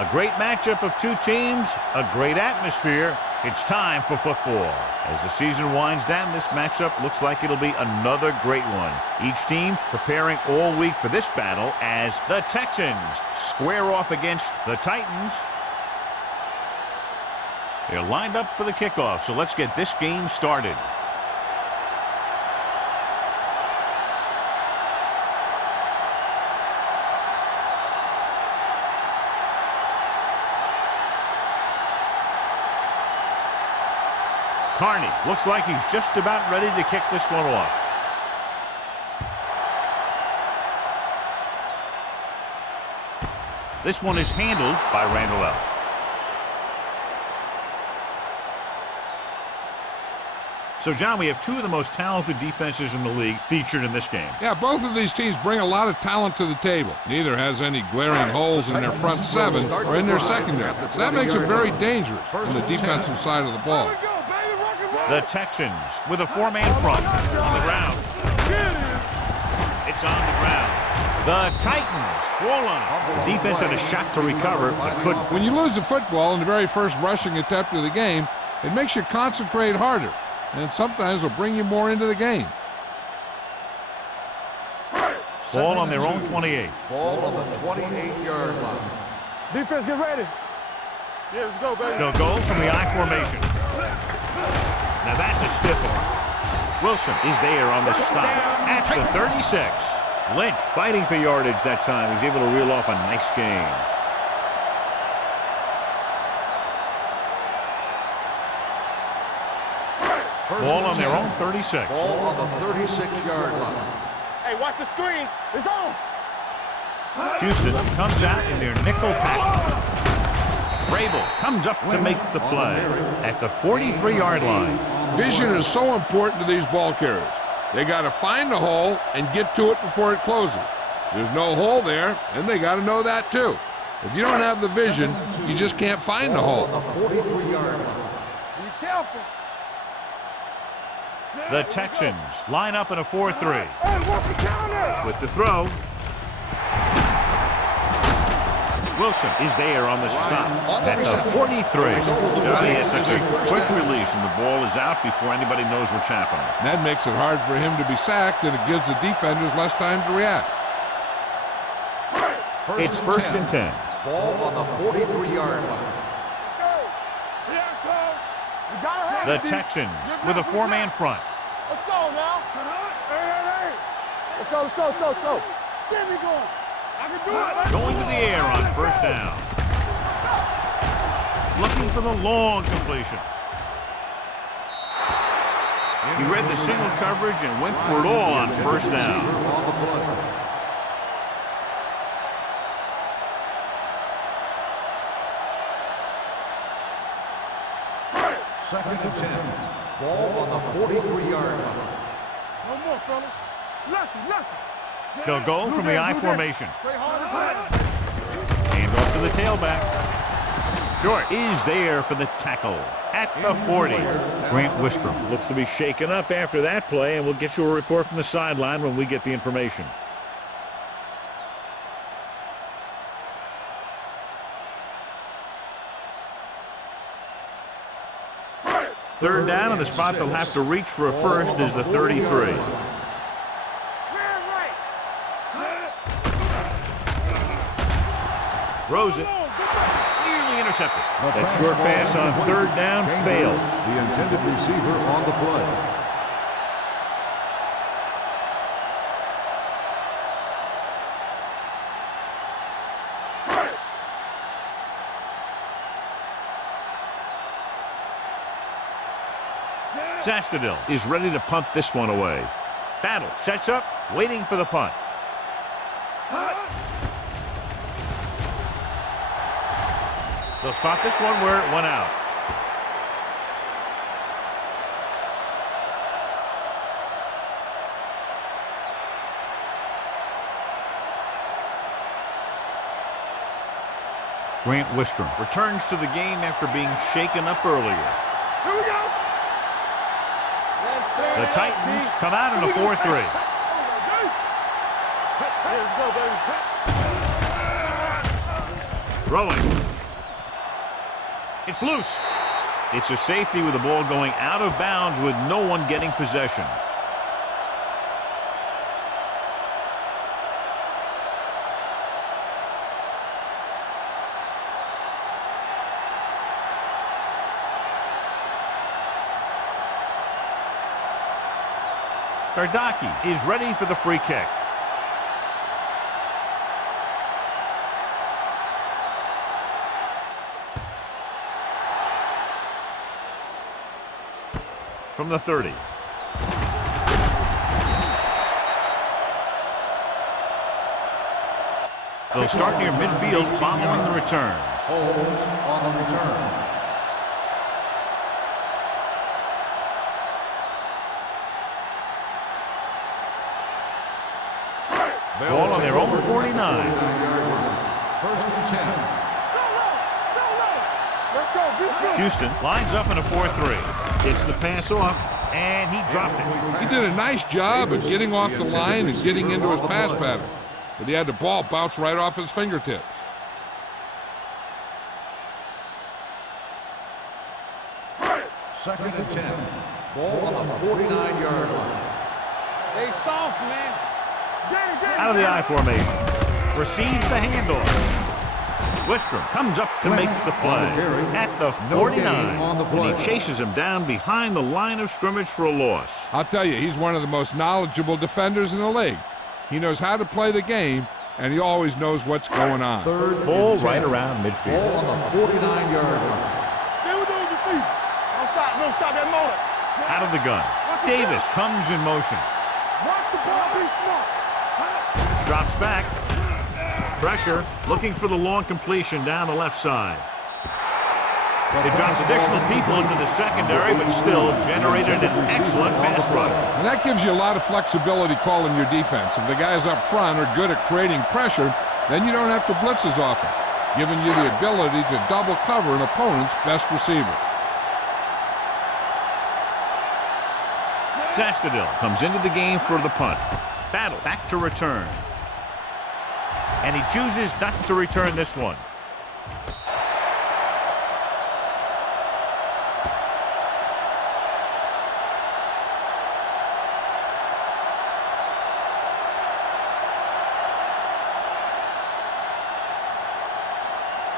A great matchup of two teams, a great atmosphere. It's time for football. As the season winds down, this matchup looks like it'll be another great one. Each team preparing all week for this battle as the Texans square off against the Titans. They're lined up for the kickoff, so let's get this game started. Carney looks like he's just about ready to kick this one off. This one is handled by Randall. So, John, we have two of the most talented defenses in the league featured in this game. Yeah, both of these teams bring a lot of talent to the table. Neither has any glaring holes in their front seven or in their secondary. So that makes it very dangerous on the defensive side of the ball. The Texans with a four-man front on the ground. It's on the ground. The Titans fall on it. The defense had a shot to recover, but couldn't. When you lose the football in the very first rushing attempt of the game, it makes you concentrate harder, and sometimes will bring you more into the game. Ball on their own 28. Ball on the 28-yard line. Defense, get ready. Yeah, let's go, baby. They'll go from the I formation. Now that's a stiff one. Wilson is there on the stop at the 36. Lynch fighting for yardage that time. He's able to reel off a nice gain. Ball on their own 36. Ball on the 36-yard line. Hey, watch the screen. It's on. Houston comes out in their nickel package. Vrabel comes up to make the play at the 43-yard line. Vision is so important to these ball carriers. They got to find the hole and get to it before it closes. There's no hole there, and they got to know that too. If you don't have the vision, you just can't find the hole. On the 43-yard line. Be careful. The Texans line up in a 4-3. Hey, walk the counter. With the throw. Wilson is there on the stop at the 43. He has such a quick release, and the ball is out before anybody knows what's happening. That makes it hard for him to be sacked, and it gives the defenders less time to react. It's first and 10. Ball on the 43-yard line. The Texans with a four-man front. Let's go now. Hey. Let's go, let's go, let's go, let's go. Get me going. I can do it. Going to the air on first down. Looking for the long completion. He read the single coverage and went for it all on first down. Second and 10. Ball on the 43-yard line. No more, fellas. Lucky. They'll go from the I formation. Hand off to the tailback. Short is there for the tackle at the 40. Grant Wistrom looks to be shaken up after that play, and we'll get you a report from the sideline when we get the information. Third down, and the spot they'll have to reach for a first is the 33. Throws it. Nearly intercepted. That short pass on third down fails. The intended receiver on the play. Sastadil is ready to punt this one away. Battle sets up, waiting for the punt. They'll spot this one where it went out. Grant Wistrom returns to the game after being shaken up earlier. Here we go. The Titans come out in a 4-3. Let's go, baby. Throwing. It's loose. It's a safety with the ball going out of bounds with no one getting possession. Bardaki is ready for the free kick. From the 30. They'll start near midfield following the return. Holds on the return. Ball on their own 49. First and 10. Let's go. Houston lines up in a 4-3. Gets the pass off, and he dropped it. He did a nice job of getting off the line and getting into his pass pattern, but he had the ball bounce right off his fingertips. Second and 10. Ball on the 49-yard line. They soft, man. Out of the I formation. Receives the handoff. Wistrom comes up to make the play at the 49, and he chases him down behind the line of scrimmage for a loss. I'll tell you, he's one of the most knowledgeable defenders in the league. He knows how to play the game, and he always knows what's going on. Third Ball right around midfield. Ball on the 49-yard line. Stay with those your feet. Don't stop that motor. Out of the gun. Davis comes in motion. Watch the ball, be smart. Drops back. Pressure, looking for the long completion down the left side. They dropped additional people into the secondary, but still generated an excellent pass rush. And that gives you a lot of flexibility calling your defense. If the guys up front are good at creating pressure, then you don't have to blitz as often, giving you the ability to double cover an opponent's best receiver. Sastadil comes into the game for the punt. Battle back to return. And he chooses not to return this one.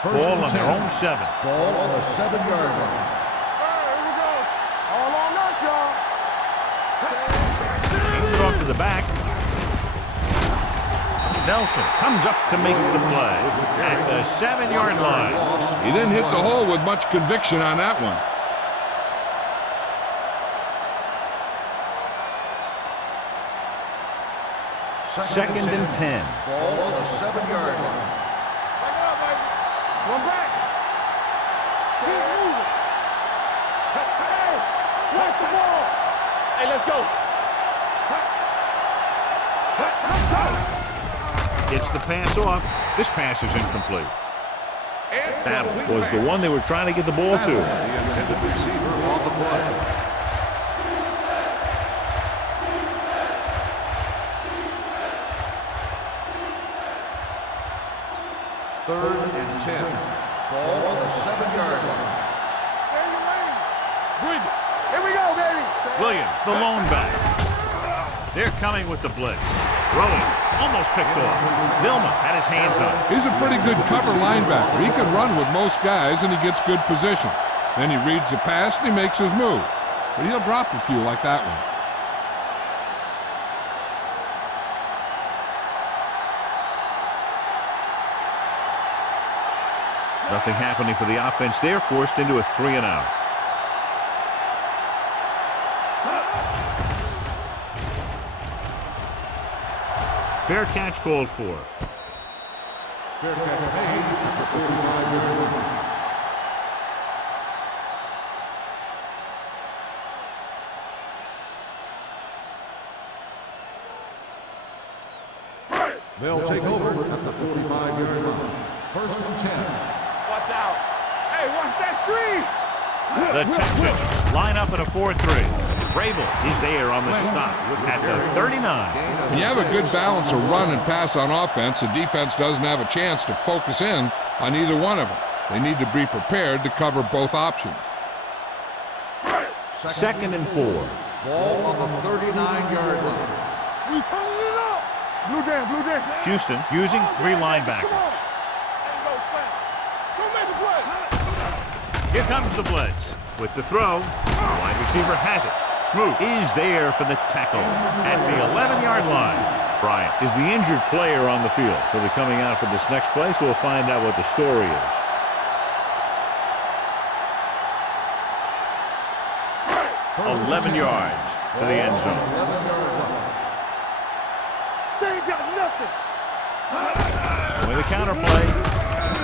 Ball on their own 7. Ball on the 7-yard line. Here we go. All on us, y'all. Hands it off to the back. Nelson comes up to make the play at the 7-yard line. He didn't hit the hole with much conviction on that one. Second and 10. Ball on the 7-yard line. Back it up, baby. One back. Keep moving. Hey, watch the ball. Hey, let's go. Gets the pass off. This pass is incomplete. Battle was the one they were trying to get the ball to. The intended receiver on the play. Third and 10. Ball on the 7-yard line. Stay in your lane. Breathe it. Here we go, baby. Williams, the lone back. They're coming with the blitz. Rowan almost picked off. Vilma had his hands on it. He's a pretty good cover linebacker. He can run with most guys, and he gets good position. Then he reads the pass, and he makes his move. But he'll drop a few like that one. Nothing happening for the offense. They're forced into a 3-and-out. Fair catch called for. Fair catch made at the 45-yard line. They'll take over at the 45-yard line. First and 10. Watch out. Hey, watch that screen. The Texans line up in a 4-3. Vrabel is there on the stop at the 39. When you have a good balance of run and pass on offense, the defense doesn't have a chance to focus in on either one of them. They need to be prepared to cover both options. Second and 4. Ball on the 39-yard line. We turning it up. Blue jam. Houston using 3 linebackers. Ain't no flat. Go make the play. Here comes the blitz. With the throw, the wide receiver has it. Smoot is there for the tackle at the 11-yard line. Bryant is the injured player on the field. He'll be coming out for this next play, so we'll find out what the story is. First 11 yards to the end zone. 11-yard line. They ain't got nothing. With a counter play,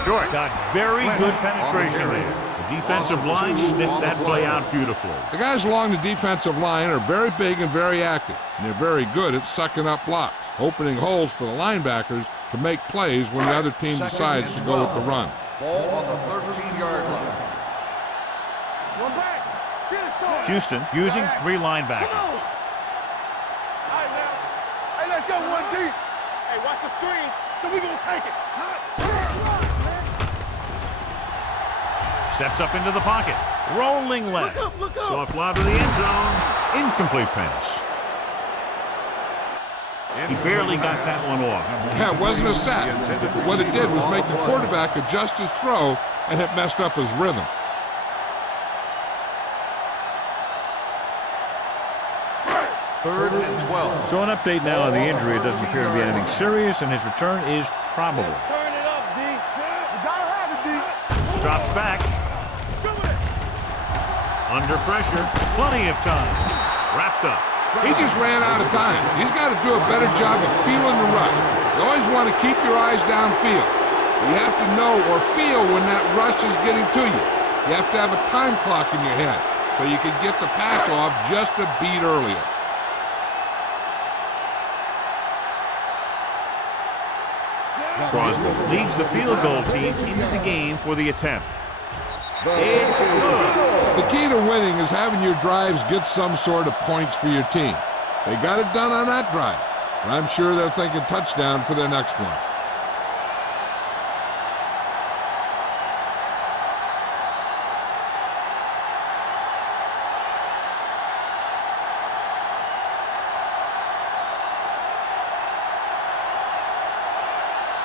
short. Got very good penetration there. The defensive line sniffed that play out beautifully. The guys along the defensive line are very big and very active, and they're very good at sucking up blocks, opening holes for the linebackers to make plays when the other team decides to go with the run. Ball on the 13-yard line. One back. Get it started. Houston using 3 Come on. linebackers. All right, now. Hey, let's go one deep. Hey, watch the screen, so we gonna take it. Steps up into the pocket. Rolling left. Look up. Soft lob to the end zone. Incomplete pass. He barely got that one off. Yeah, it wasn't a sack, but what it did was make the quarterback adjust his throw, and it messed up his rhythm. Third and 12. So an update now on the injury. It doesn't appear to be anything serious, and his return is probable. Turn it up, D. You gotta have it, D. Drops back. Come here. Under pressure. Plenty of time. Wrapped up. He just ran out of time. He's got to do a better job of feeling the rush. You always want to keep your eyes downfield. You have to know or feel when that rush is getting to you. You have to have a time clock in your head so you can get the pass off just a beat earlier. Crosby leads the field goal team into the game for the attempt. It's good. The key to winning is having your drives get some sort of points for your team. They got it done on that drive, and I'm sure they're thinking touchdown for their next one.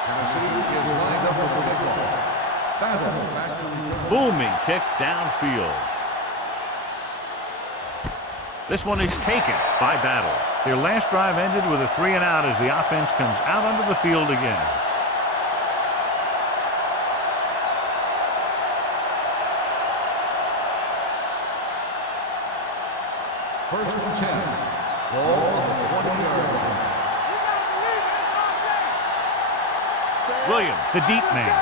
Tennessee is lined up for the kickoff. Battle back to return. Booming kick downfield. This one is taken by Battle. Their last drive ended with a 3-and-out as the offense comes out onto the field again. First and 10. Ball on the 20-yard line. Williams, the deep man.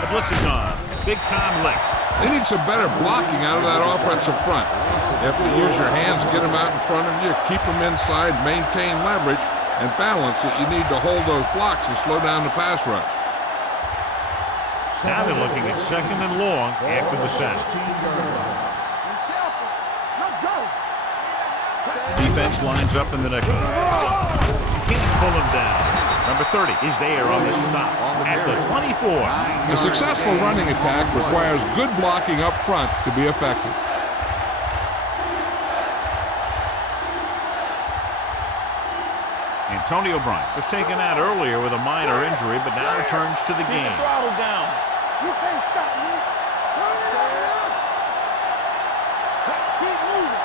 The blitz is gone. Big time lick. They need some better blocking out of that offensive front. You have to use your hands, get them out in front of you, keep them inside, maintain leverage, and balance it. You need to hold those blocks and slow down the pass rush. Now they're looking at second and long after the sack. 16-yard line. Let's go. The defense lines up in the nickel. Can't pull him down. Number 30 is there on the stop at the 24. A successful running attack requires good blocking up front to be effective. Antonio Bryant was taken out earlier with a minor injury, but now returns to the Keep the game. throttle down. You can't stop me. Turn it up. Keep moving.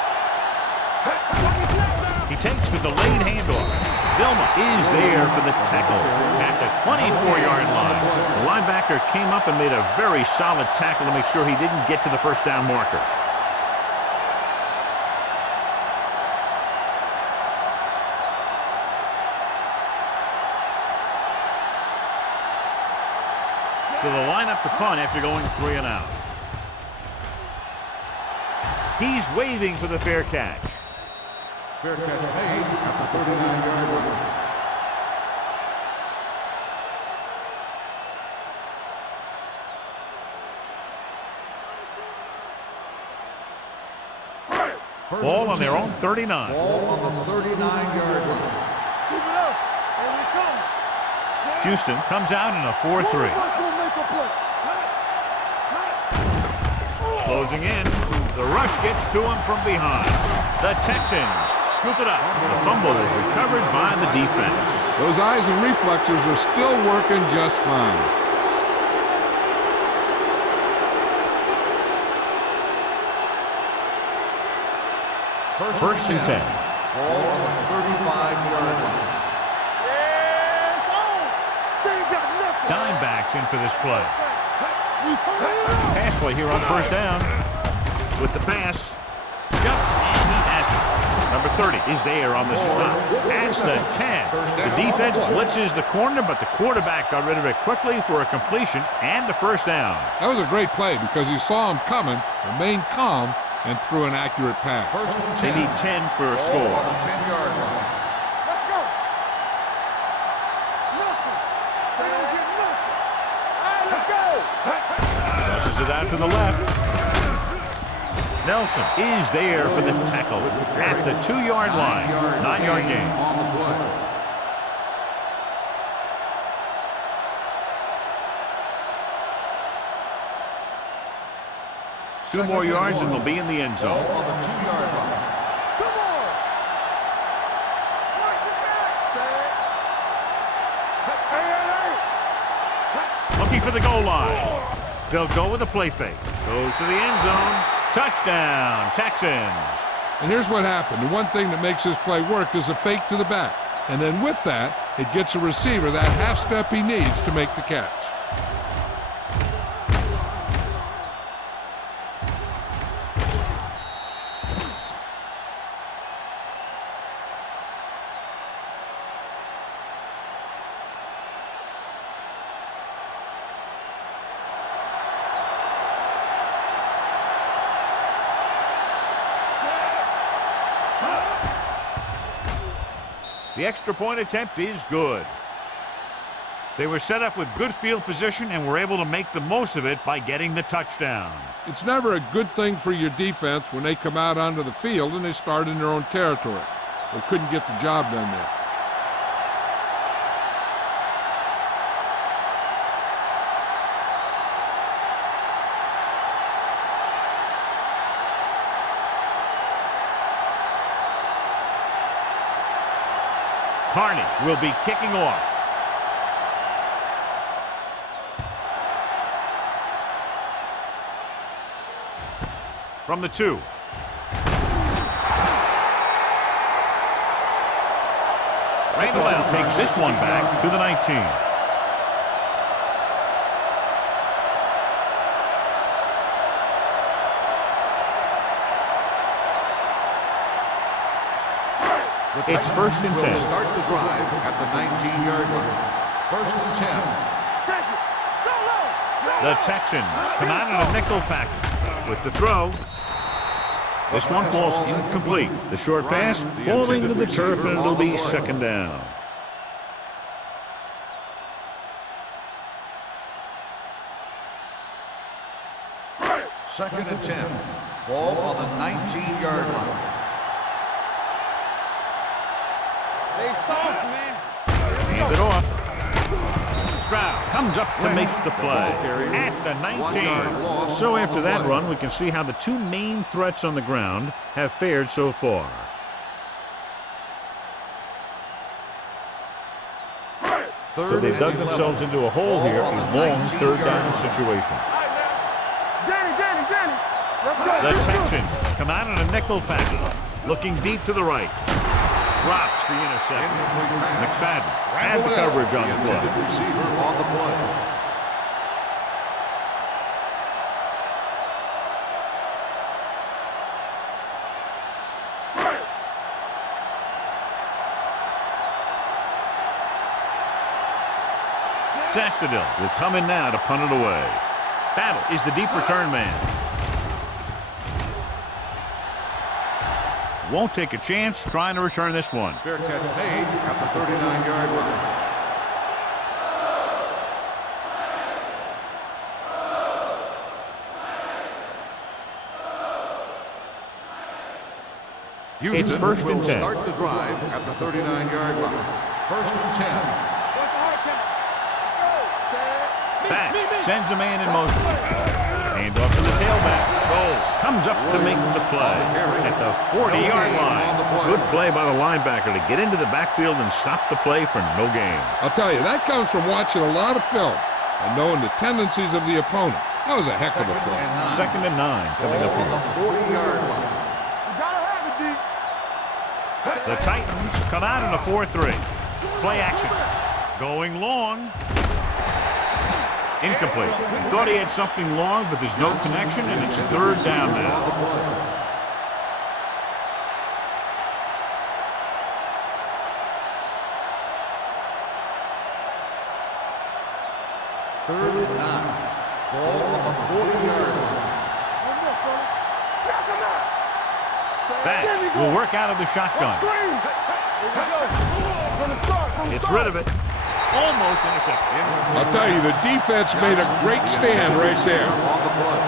He takes the delayed handoff. Vilma is there for the tackle at the 24-yard line. The linebacker came up and made a very solid tackle to make sure he didn't get to the first down marker. So they'll line up the punt after going 3-and-out. He's waving for the fair catch. Fair catch made at the 39-yard line. Ball on their own 39. Ball on the 39-yard line. Keep it up. Here we come. Houston comes out in a 4-3. Closing in. The rush gets to him from behind. The Texans scoop it up. The fumble is recovered by the defense. Those eyes and reflexes are still working just fine. First and 10. Ball on the 35-yard line. Dime-backs in for this play. Pass play here on first down. With the pass. Jumps, and he has it. Number 30 is there on the stop. At the 10. The defense blitzes the corner, but the quarterback got rid of it quickly for a completion and a first down. That was a great play because he saw him coming, remained calm, and threw an accurate pass. First and 10. They need 10 for a score. On the 10-yard line. Let's go. Nothing. All right, let's go. Tosses it out to the left. Nelson is there for the tackle at the 2-yard line. 9-yard gain. On the play. Two more yards and they'll be in the end zone. Ball on the 2-yard line. Come on. Watch it back. Set. Hey. Looking for the goal line. They'll go with a play fake. Goes to the end zone. Touchdown, Texans. And here's what happened. The one thing that makes this play work is a fake to the back. And then with that, it gets a receiver that half step he needs to make the catch. The extra point attempt is good. They were set up with good field position and were able to make the most of it by getting the touchdown. It's never a good thing for your defense when they come out onto the field and they start in their own territory. They couldn't get the job done there. Carney will be kicking off. From the 2. Randall takes this one back to the 19. It's first and 10. Start the drive at the 19-yard line. First and 10. Check it. Go low. The Texans come out in a nickel package with the throw. This one falls incomplete. The short pass falling to the turf, and it'll be second down. Second and 10. Ball on the 19-yard line. They soft, man. Hand it off. Stroud comes up to make the play at the 19. So after that run, we can see how the two main threats on the ground have fared so far. So they've dug themselves into a hole here, a long third down situation. Danny. Let's go. The Texans come out in a nickel package, looking deep to the right. Drops the interception. McFadden had the coverage on the play. Receiver on the play. Sastadil will come in now to punt it away. Battle is the deep return man. Won't take a chance trying to return this one. Fair catch made at the 39-yard line. Houston It's first and 10. Start the drive at the 39-yard line. First and 10. Batch sends a man in motion. Hand off to the tailback. Goal comes up to make the play at the 40-yard line. Good play by the linebacker to get into the backfield and stop the play for no gain. I'll tell you, that comes from watching a lot of film and knowing the tendencies of the opponent. That was a heck of a play. 2nd and 9 coming up On here. the 40-yard line. You gotta have it, D. The Titans come out in a 4-3. Play action. Going long. Incomplete. Thought he had something long, but there's no connection, and it's 3rd down now. Third and 9. Ball on the 40-yard line. Batch will work out of the shotgun. Gets rid of it. Almost intercepted. I'll tell you, the defense made a great stand right there. On the play.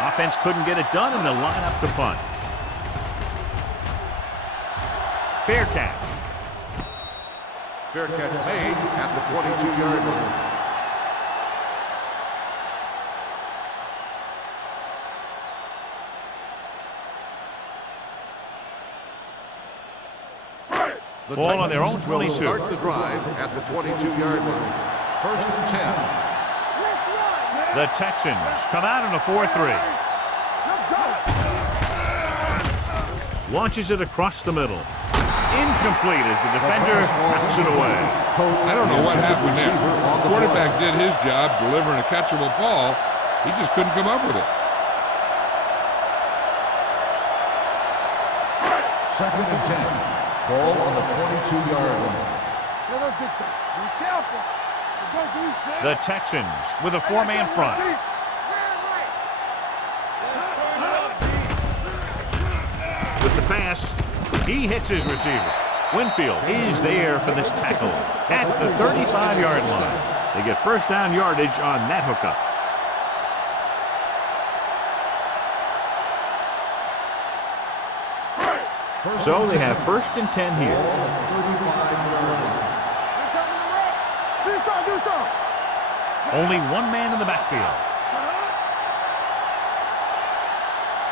Offense couldn't get it done, and they'll line up to punt. Fair catch. Fair catch made at the 22-yard line. The Ball on their own Titans will 22. Start the drive at the 22-yard line. 1st and 10. The Texans come out in a 4-3. Launches it across the middle. Incomplete as the defender knocks it away. I don't know what happened there. The quarterback did his job delivering a catchable ball. He just couldn't come up with it. 2nd and 10. Ball on the 22-yard line. Be careful. The Texans with a 4-man front. With the pass, he hits his receiver. Winfield is there for this tackle at the 35-yard line. They get 1st down yardage on that hookup. So they have 1st and 10 here. Ball on the 35-yard line. Do some. Only one man in the backfield.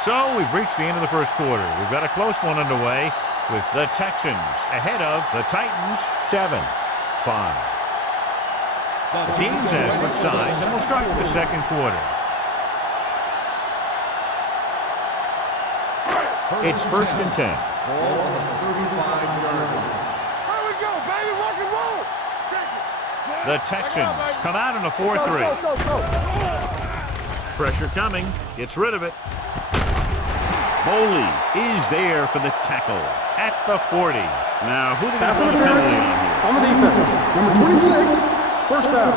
So we've reached the end of the 1st quarter. We've got a close one underway with the Texans ahead of the Titans 7-5. The teams have switched sides, and we'll start the 2nd quarter. It's 1st and 10. Ball on the 35-yard line. Here we go, baby. Rock and roll. The Texans come out in a 4-3. Pressure coming. Gets rid of it. Moley is there for the tackle at the 40. Now, who did Pass he put the interference penalty on here? on the defense. Number 26, 1st down.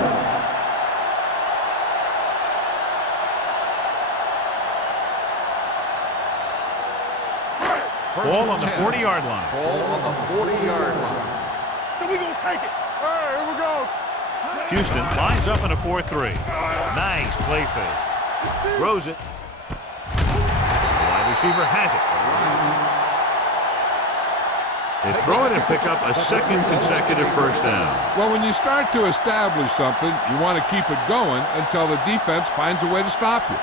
Ball on the 40-yard line. Ball on the 40-yard line. So we gonna take it. All right, here we go. Houston lines up in a 4-3. Nice play fake. Throws it. The wide receiver has it. They throw it and pick up a 2nd consecutive 1st down. Well, when you start to establish something, you want to keep it going until the defense finds a way to stop you.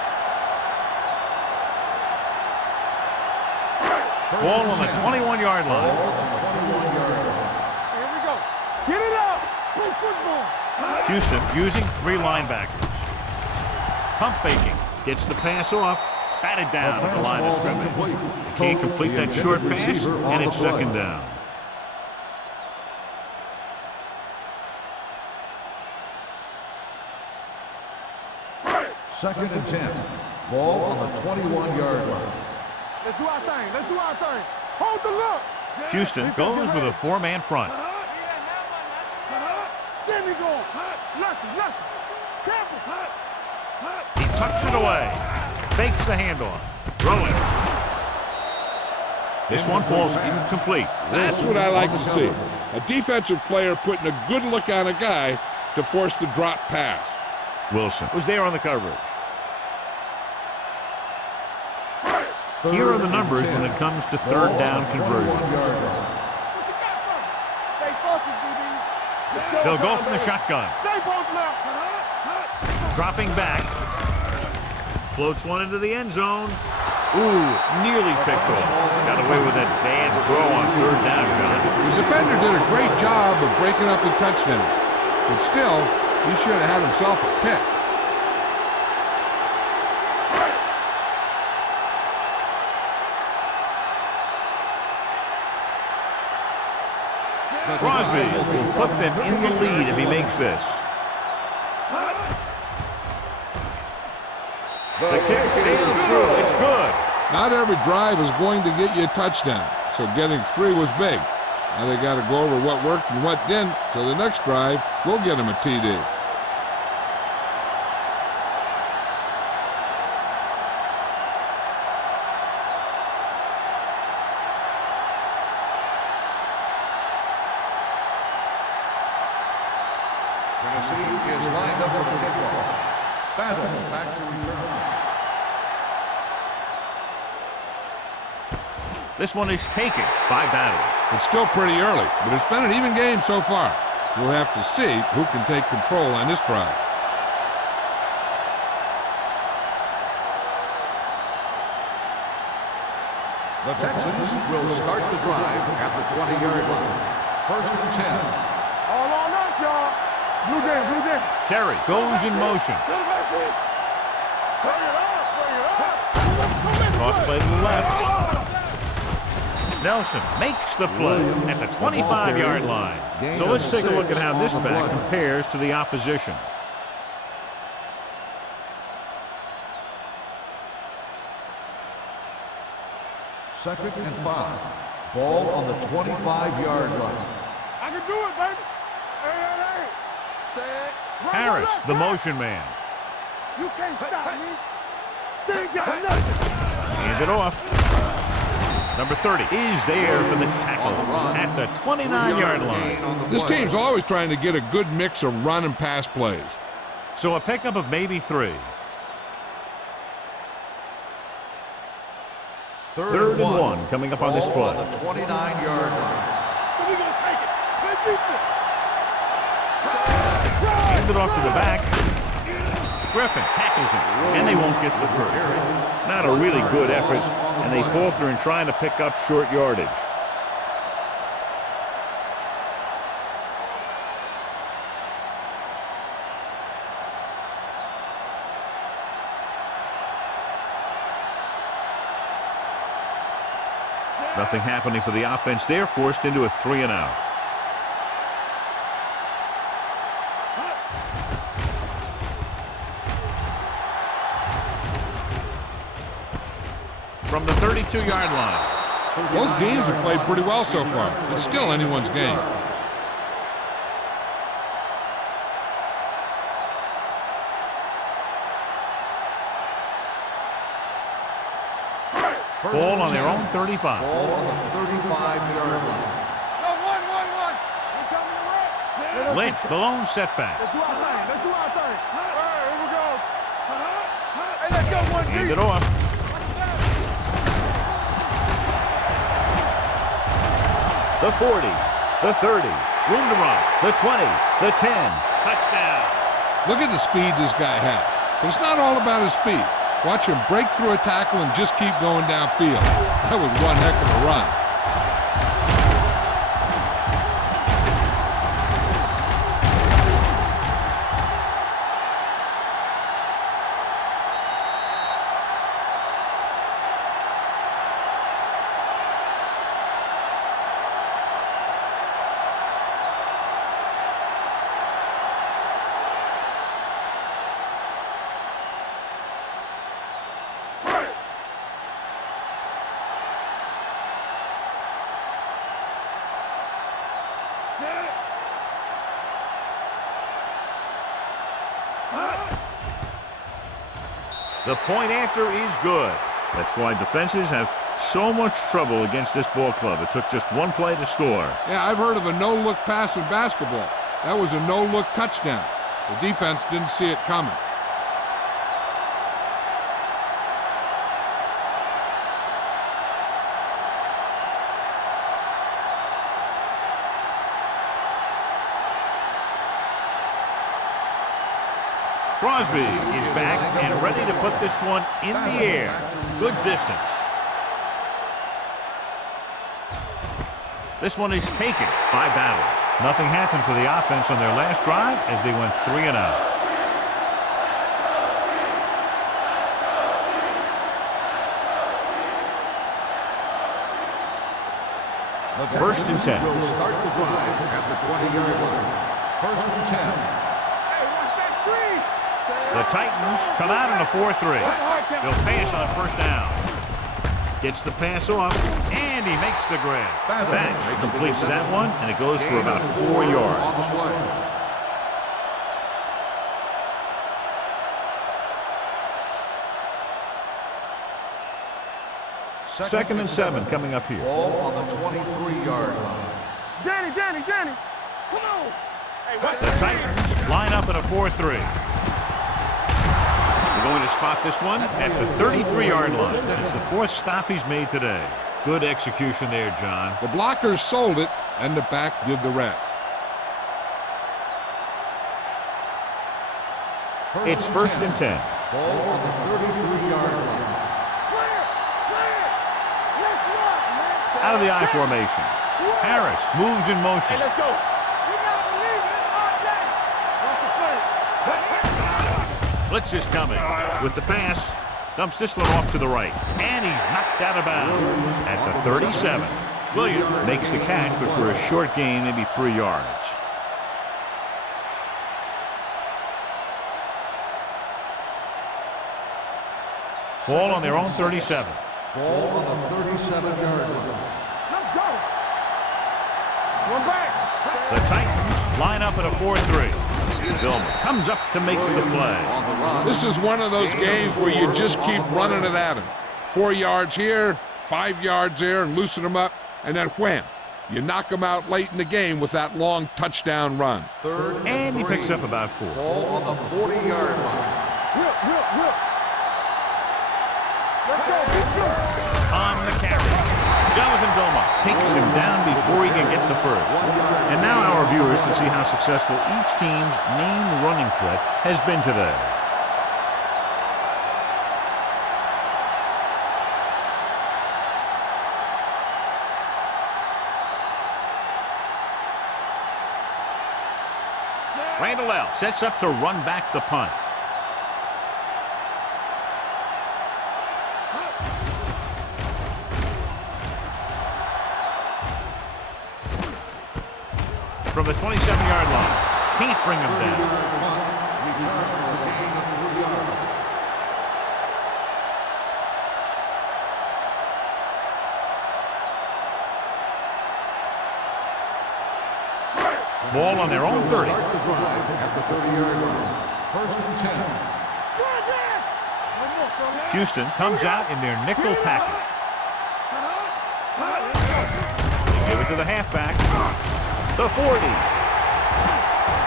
Ball on the 21-yard line. Ball on the 21-yard line. Here we go. Get it up. Play football. Houston using 3 linebackers. Pump faking. Gets the pass off. Batted down at the line of scrimmage. They can't complete that short pass, and it's 2nd down. Second and 10. Ball on the 21-yard line. Let's do our thing. Let's do our thing. Hold the look. Houston goes with a 4-man front. There we go. Lucky. Careful. He tucks it away. Fakes the handoff. Throwing. This one falls incomplete. That's what I like to see. A defensive player putting a good look on a guy to force the drop pass. Wilson was there on the coverage. Here are the numbers when it comes to third down conversions. Stay focused, DB. They'll go from the shotgun. Stay focused now. Dropping back. Floats one into the end zone. Ooh, nearly picked off. Got away with that bad throw on third down, John. The defender did a great job of breaking up the touchdown. But still, he should have had himself a pick. Crosby will put them in the lead if he makes this. The kick sails through. It's good. Not every drive is going to get you a touchdown, so getting 3 was big. Now they got to go over what worked and what didn't, so the next drive will get him a TD. Tennessee is lined up for the kickoff. Battle back to return. This one is taken by Battle. It's still pretty early, but it's been an even game so far. We'll have to see who can take control on this drive. The Texans will start the drive at the 20-yard line. 1st and 10. All on us, y'all. Blue game, blue game. Terry goes in motion. Bring it up, bring it up. Cross play to the left. Nelson makes the play at the 25-yard line. So let's take a look at how this back compares to the opposition. Second and 5. Ball on the 25-yard line. I can do it, baby. Hey. Set. Harris, the motion man. You can't stop me. They ain't got nothing. Hand it off. Number 30 is there for the tackle at the 29-yard line. This team's always trying to get a good mix of run and pass plays. So a pickup of maybe 3. Third and 1 coming up on this play. On the 29-yard line. So we gonna take it. Let's keep it. Hand it off to the back. Griffin tackles him, and they won't get the first. Not a really good effort, and they falter in trying to pick up short yardage. Nothing happening for the offense. They're forced into a 3-and-out. From the 32-yard line. Both teams have played pretty well so far. It's still anyone's game. Ball on their own 35. Ball on the 35-yard line. No, one. You coming to red? Lynch, the lone setback. Let's do our thing. Let's do our thing. All right, here we go. Hey, let's go one Hand deep. it off. The 40, the 30, room to run, the 20, the 10, touchdown. Look at the speed this guy has. But it's not all about his speed. Watch him break through a tackle and just keep going downfield. That was one heck of a run. The point after is good. That's why defenses have so much trouble against this ball club. It took just one play to score. Yeah, I've heard of a no-look pass in basketball. That was a no-look touchdown. The defense didn't see it coming. Crosby is back and ready to put this one in the air. Good distance. This one is taken by Battle. Nothing happened for the offense on their last drive as they went 3 and out. First and 10. Will start the drive at the 20-yard line. First and 10. Hey, watch that screen. The Titans come out in a 4-3. They'll pass on first down. Gets the pass off, and he makes the grab. Batch completes that one, and it goes for about 4 yards. Second and 7 coming up here. Ball on the 23-yard line. Danny, come on. Hey, watch The Titans line up in a 4-3. They're going to spot this one at the 33-yard line. It's the 4th stop he's made today. Good execution there, John. The blockers sold it, and the back did the rest. It's first and 10. Ball on the 33-yard line. Out of the I formation. Harris moves in motion. Hey, let's go. We gotta believe it. Blitz is coming. With the pass, dumps this one off to the right. And he's knocked out of bounds at the 37. Williams makes the catch, but for a short gain, maybe 3 yards. Ball on their own 37. Ball on the 37-yard line. Let's go. One back. The Titans line up in a 4-3. Gilman comes up to make the play. This is one of those games where you just keep running it at him. 4 yards here, 5 yards there, and loosen them up, and then wham. You knock them out late in the game with that long touchdown run. Third And he 3. picks up about 4. Ball on the 40-yard line. Whip. Let's go. On the carry, Jonathan Gilman takes him down before he can get the first. And now our viewers can see how successful each team's main running threat has been today. Randall L. sets up to run back the punt. From the 27-yard line. Can't bring him down. Return for a gain of 3 yards. Ball on their own 30. Start the drive at the 30-yard line. First and 10. Houston comes out in their nickel package. They give it to the halfback. The 40.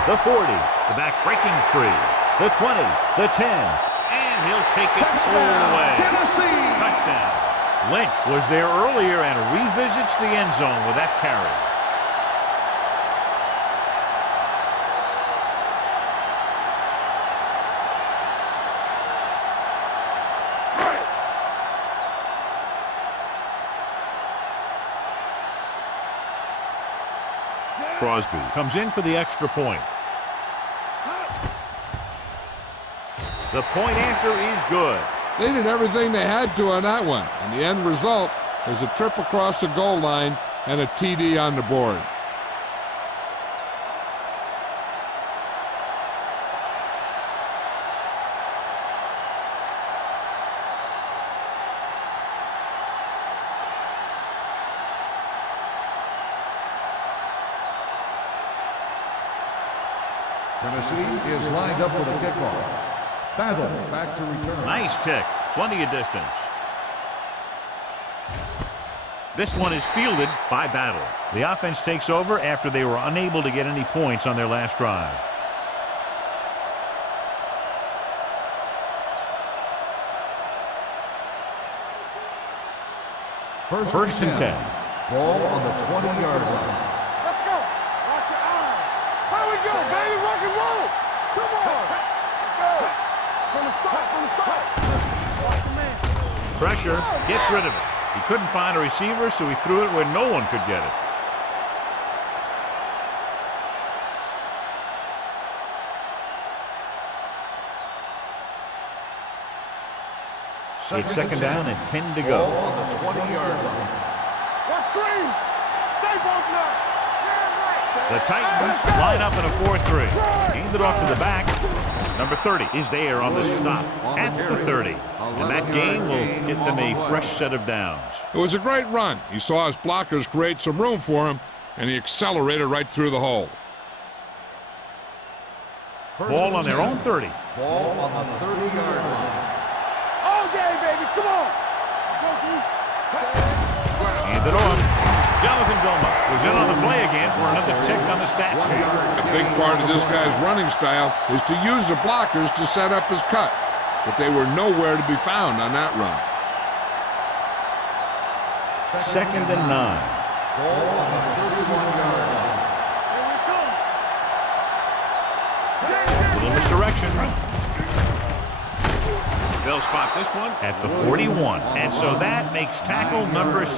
The 40. The back breaking free. The 20. The 10. And he'll take it all the way. Tennessee. Touchdown. Lynch was there earlier and revisits the end zone with that carry. Crosby comes in for the extra point. The point after is good. They did everything they had to on that one, and the end result is a trip across the goal line and a TD on the board. Tennessee is lined up for the kickoff. Battle back to return. Nice kick. Plenty of distance. This one is fielded by Battle. The offense takes over after they were unable to get any points on their last drive. First and 10. Ball on the 20-yard line. Let's go. Watch your eyes. Here we go, baby. Rock and roll. Come on. Let's go. From the start. Watch the man. Pressure, gets rid of it. He couldn't find a receiver, so he threw it where no one could get it. It's second down and 10 to go. Ball on the 20-yard line. What screen? Stay both now. The Titans line up in a 4-3. Hand it off to the back. Number 30 is there on the stop at the 30. And that gain will get them a fresh set of downs. It was a great run. He saw his blockers create some room for him, and he accelerated right through the hole. Ball on their own 30. Ball on the 30-yard line. All day, baby. Come on. Hand it off. Jonathan Gilma was in on the play again for another tick on the stat sheet. A big part of this guy's running style is to use the blockers to set up his cut, but they were nowhere to be found on that run. Second and 9. Ball on the 31-yard line. Little misdirection. They'll spot this one at the 41. And so that makes tackle number 6.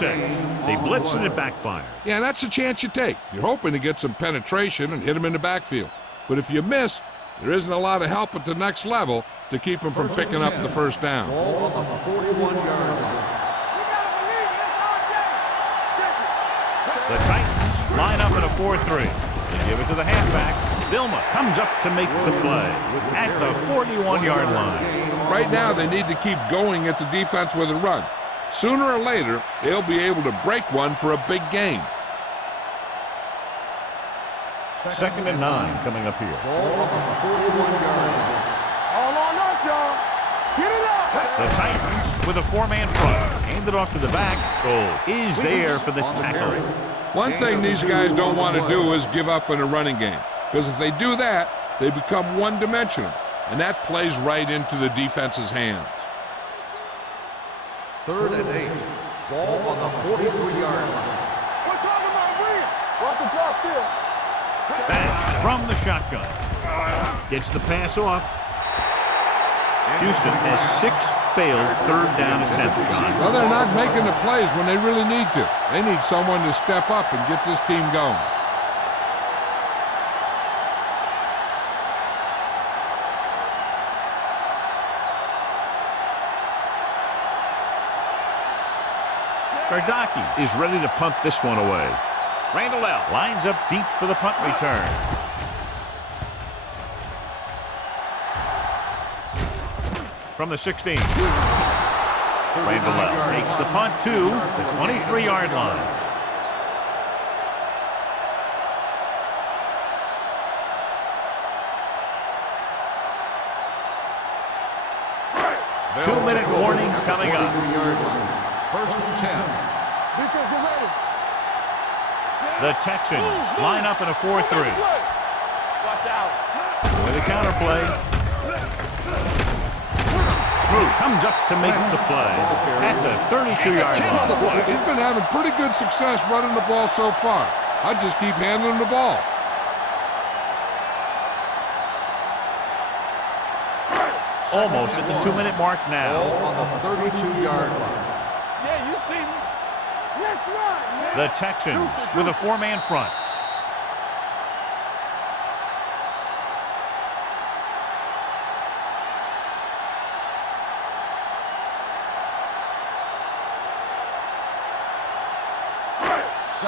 They blitz and it backfires. Yeah, that's a chance you take. You're hoping to get some penetration and hit him in the backfield. But if you miss, there isn't a lot of help at the next level to keep him from picking up the first down. Ball on the 41-yard line. The Titans line up in a 4-3. They give it to the halfback. Vilma comes up to make the play at the 41-yard line. Right now, they need to keep going at the defense with a run. Sooner or later, they'll be able to break one for a big gain. Second and 9 coming up here. Ball on the 41-yard line. All on us, y'all. Get it up. The Titans with a 4-man front. Hand it off to the back. Goal is there for the tackle. One thing these guys don't want to do is give up in a running game, because if they do that, they become one-dimensional, and that plays right into the defense's hands. 3rd and 8. Ball on the 43-yard line. We're talking about bring it. Watch the clock still. Bash from the shotgun. Gets the pass off. Houston has 6 failed 3rd down attempts, John. Well, they're not making the plays when they really need to. They need someone to step up and get this team going. Gardaki is ready to punt this one away. Randall L. lines up deep for the punt return. From the 16. Randall L. takes the punt to the 23-yard line. Two-minute warning coming up. 23-yard line. 1st and 10. Defense, get ready. The Texans line up in a 4-3. Watch out. With a counterplay. Smooth comes up to make the play at the 32-yard line. He's been having pretty good success running the ball so far. I'd just keep handling the ball. Almost at the 2-minute mark now. Ball on the 32-yard line. Yeah, you see me. Let's run, man. The Texans with a 4-man front.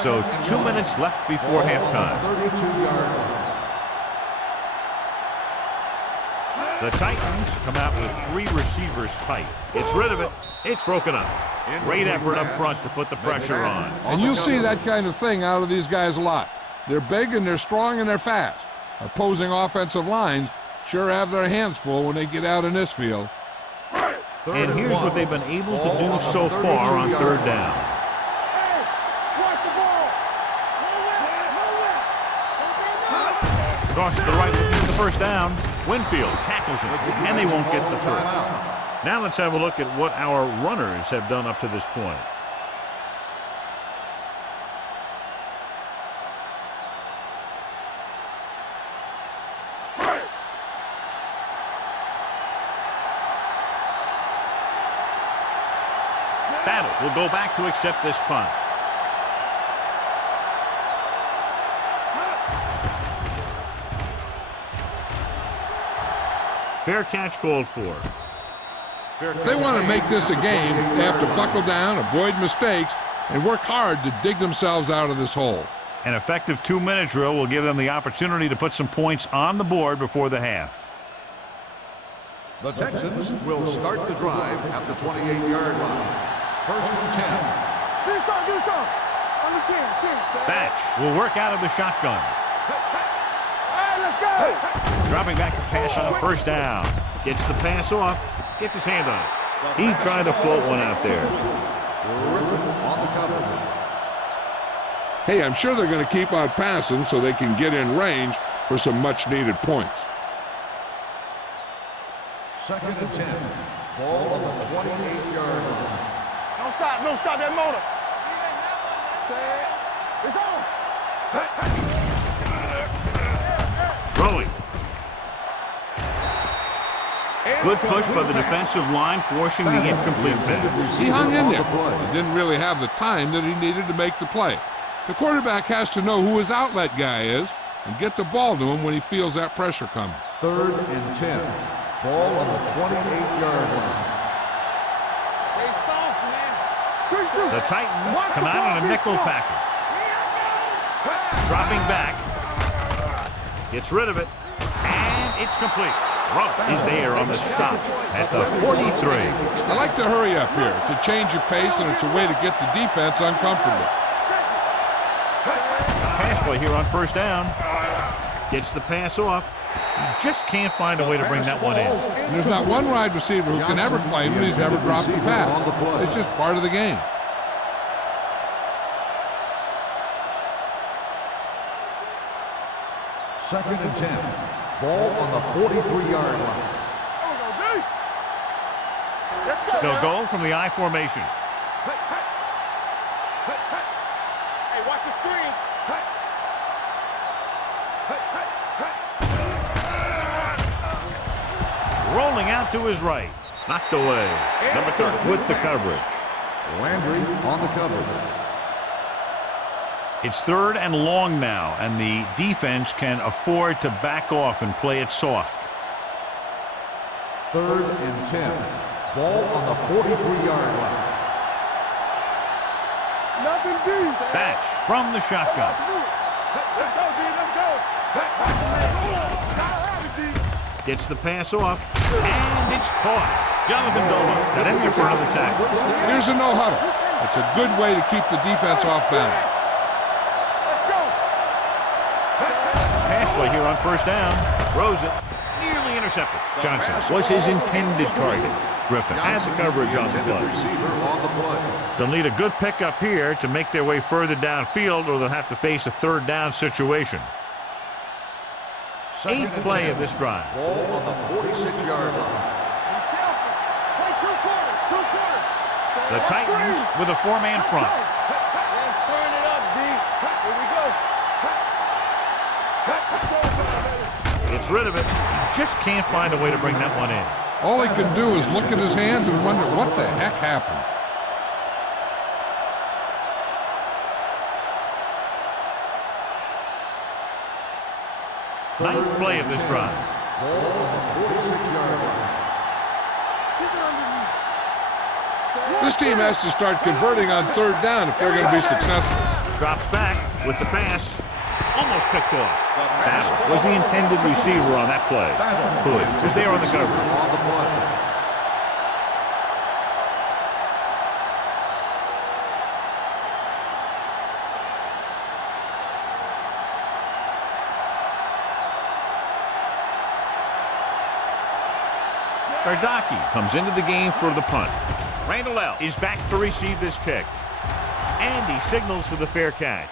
So 2 minutes left before halftime. 32-yard line. The Titans come out with 3 receivers tight. It's rid of it. It's broken up. Great effort up front to put the pressure on. And you'll see that kind of thing out of these guys a lot. They're big and they're strong and they're fast. Opposing offensive lines sure have their hands full when they get out in this field. And here's what they've been able to do so far on 3rd down. Hey, watch the ball. Across to the right looking for the first down. Winfield tackles him, and they won't get the first. Now let's have a look at what our runners have done up to this point. Battle will go back to accept this punt. Fair catch called for. If they want to make this a game, they have to buckle down, avoid mistakes, and work hard to dig themselves out of this hole. An effective 2-minute drill will give them the opportunity to put some points on the board before the half. The Texans will start the drive at the 28-yard line. First and 10. Do some. On the 10. Batch will work out of the shotgun. All right, let's go. Dropping back to pass on a first down. Gets the pass off. Gets his hand on it. He tried to float one out there. On the coverage. Hey, I'm sure they're going to keep on passing so they can get in range for some much-needed points. Second and 10. Ball on the 28-yard line. Don't stop that motor. It's on. Throwing. Good push by the defensive line, forcing the incomplete pass. He hung in there. He didn't really have the time that he needed to make the play. The quarterback has to know who his outlet guy is and get the ball to him when he feels that pressure coming. Third and 10. Ball on the 28-yard line. The Titans come out in a nickel package. Dropping back. Gets rid of it. And it's complete. Rump is there on the stop at the 43. I like to hurry up here. It's a change of pace, and it's a way to get the defense uncomfortable. Pass play here on first down. Gets the pass off. He just can't find a way to bring that one in. And there's not one wide receiver who can ever claim that he's never dropped a pass. It's just part of the game. Second and 10. Ball on the 43-yard line. They'll go from the I formation. Hey, watch the screen. Rolling out to his right. Knocked away. Number 30 with the coverage. Landry on the coverage. It's third and long now, and the defense can afford to back off and play it soft. Third and 10. Ball on the 43-yard line. Nothing deep. Batch from the shotgun. Let's go, D. Let's go. Gets the pass off, and it's caught. Jonathan Dolan got in there for another tackle. Here's a no-huddle. It's a good way to keep the defense off balance. Pass play here on first down. Throws it. Nearly intercepted. Johnson was his intended target. Griffin has the coverage on the play. They'll need a good pickup here to make their way further downfield, or they'll have to face a third down situation. Eighth play of this drive. Ball on the 46-yard line. The Titans with a four-man front. Let's turn it up, D. Here we go. Gets rid of it. He just can't find a way to bring that one in. All he can do is look at his hands and wonder what the heck happened. Ninth play of this drive. Ball on the 46-yard line. This team has to start converting on third down if they're going to be successful. Drops back with the pass. Almost picked off. Battle was the intended receiver on that play. Hood was there on the cover. On the play. Gardaki comes into the game for the punt. Randall L. is back to receive this kick. And he signals for the fair catch.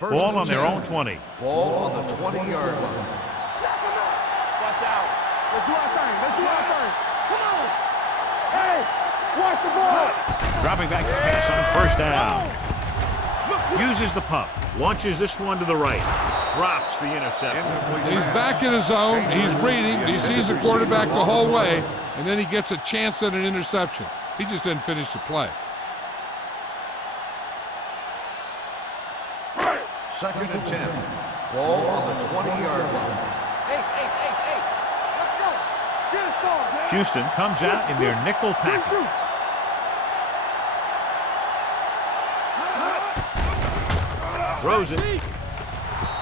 Ball on their own 20. Ball on the 20-yard line. Watch out. Let's do our thing. Come on. Hey, Watch the ball. Dropping back to pass on first down. Uses the pump. Launches this one to the right. Drops the interception. He's back in his zone. He's reading. He sees the quarterback the whole way, and then he gets a chance at an interception. He just didn't finish the play. Second and 10. Ball on the 20-yard line. Ace. Let's go. Get it started. Houston comes out in their nickel package. Throws it.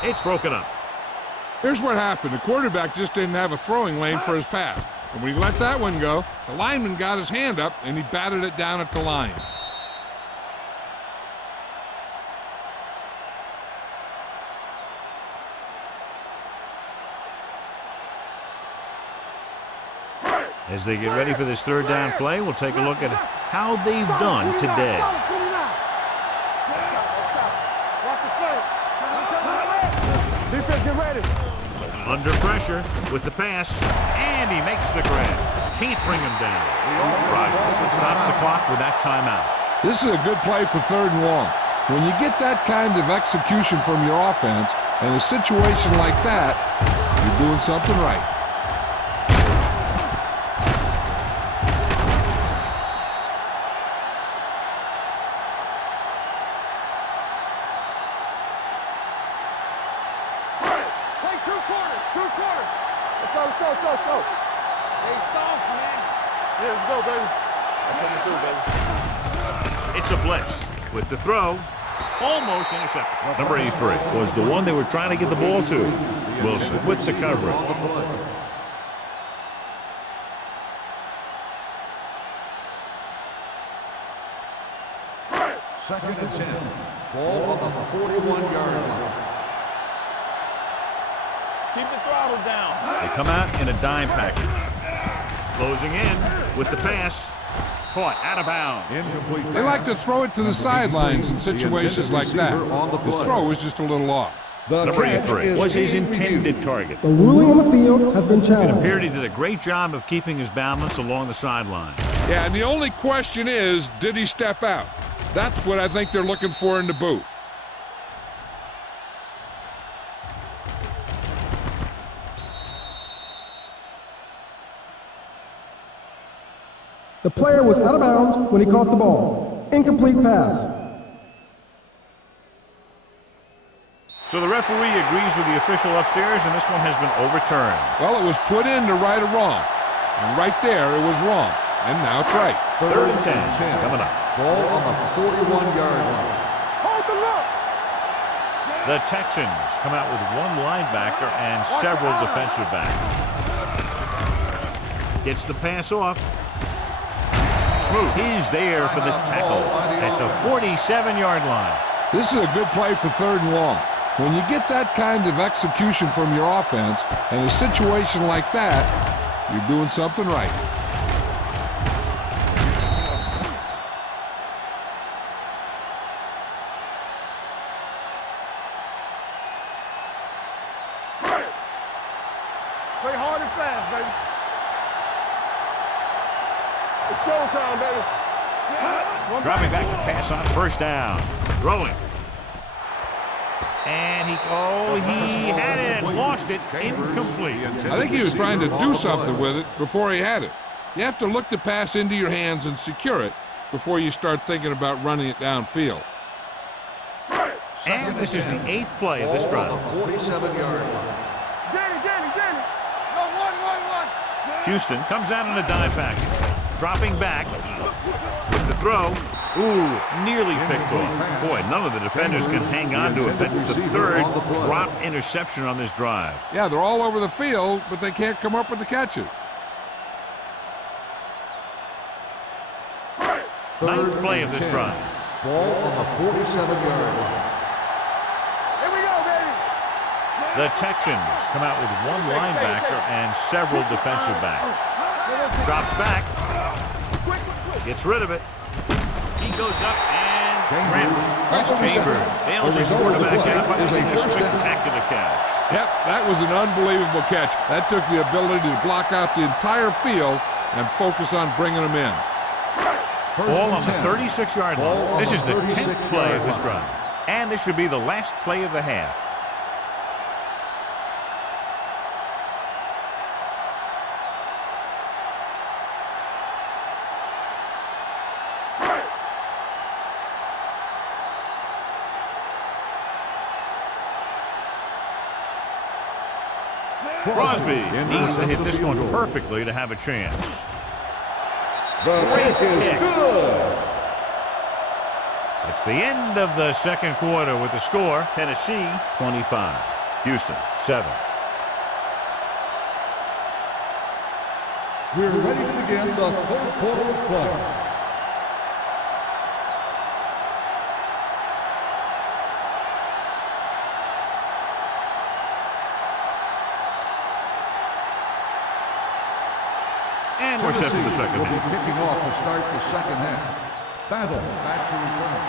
It's broken up. Here's what happened. The quarterback just didn't have a throwing lane for his pass. And when he let that one go, the lineman got his hand up, and he batted it down at the line. As they get ready for this third down play, we'll take a look at how they've done today. Defense, get ready. Under pressure with the pass, and he makes the grab. Can't bring him down. Rogers stops the clock with that timeout. This is a good play for third and long. When you get that kind of execution from your offense in a situation like that, you're doing something right. Two quarters. Let's go. Stay soft, man. Yeah, let's go, baby. That's what we do, baby. It's a blitz with the throw. Almost intercepted. Number 83 was the one they were trying to get the ball to. Wilson with the coverage. Second and 10. Ball on the 41-yard line. Keep the throttle down. They come out in a dime package. Closing in with the pass. Caught out of bounds. Incomplete. They like to throw it to the sidelines in situations like that. His throw was just a little off. Number 83 was his intended target. The ruling on the field has been It challenged. appeared he did a great job of keeping his balance along the sideline. Yeah, and the only question is, did he step out? That's what I think they're looking for in the booth. The player was out of bounds when he caught the ball. Incomplete pass. So the referee agrees with the official upstairs, and this one has been overturned. Well, it was put in to right a wrong. And right there, it was wrong. And now it's right. Third and 10 coming up. Ball on the 41-yard line. Hold the look. The Texans come out with one linebacker and several defensive backs. Gets the pass off. Smooth. He's there for the tackle at the 47-yard line. This is a good play for third and long. When you get that kind of execution from your offense in a situation like that, you're doing something right. Play hard and fast, baby. It's showtime, baby. Dropping back to pass on first down. Throwing. And he had it and lost it. Incomplete. I think he was trying to do something with it before he had it. You have to look the pass into your hands and secure it before you start thinking about running it downfield. And this is the 8th play of this drive. 47-yard line. Danny. Go, one. Houston comes out in a dime package. Dropping back with the throw. Ooh, nearly picked off. Boy, none of the defenders can hang on to it. That's the third dropped interception on this drive. Yeah, they're all over the field, but they can't come up with the catches. 9th play of this drive. Ball on the 47-yard line. Here we go, baby. The Texans come out with one linebacker and several defensive backs. Drops back. Gets rid of it. He goes up and grabs it. Chambers fails his quarterback out, but a spectacular catch. Yep, that was an unbelievable catch. That took the ability to block out the entire field and focus on bringing them in. Ball on the 36-yard line. This is the 10th play of this drive. And this should be the last play of the half. Crosby needs to hit this one perfectly to have a chance. Great kick. It's the end of the second quarter with the score, Tennessee 25, Houston 7. We're ready to begin the third quarter of play. And we're set for the second will half. be kicking off to start the second half. Battle back to return.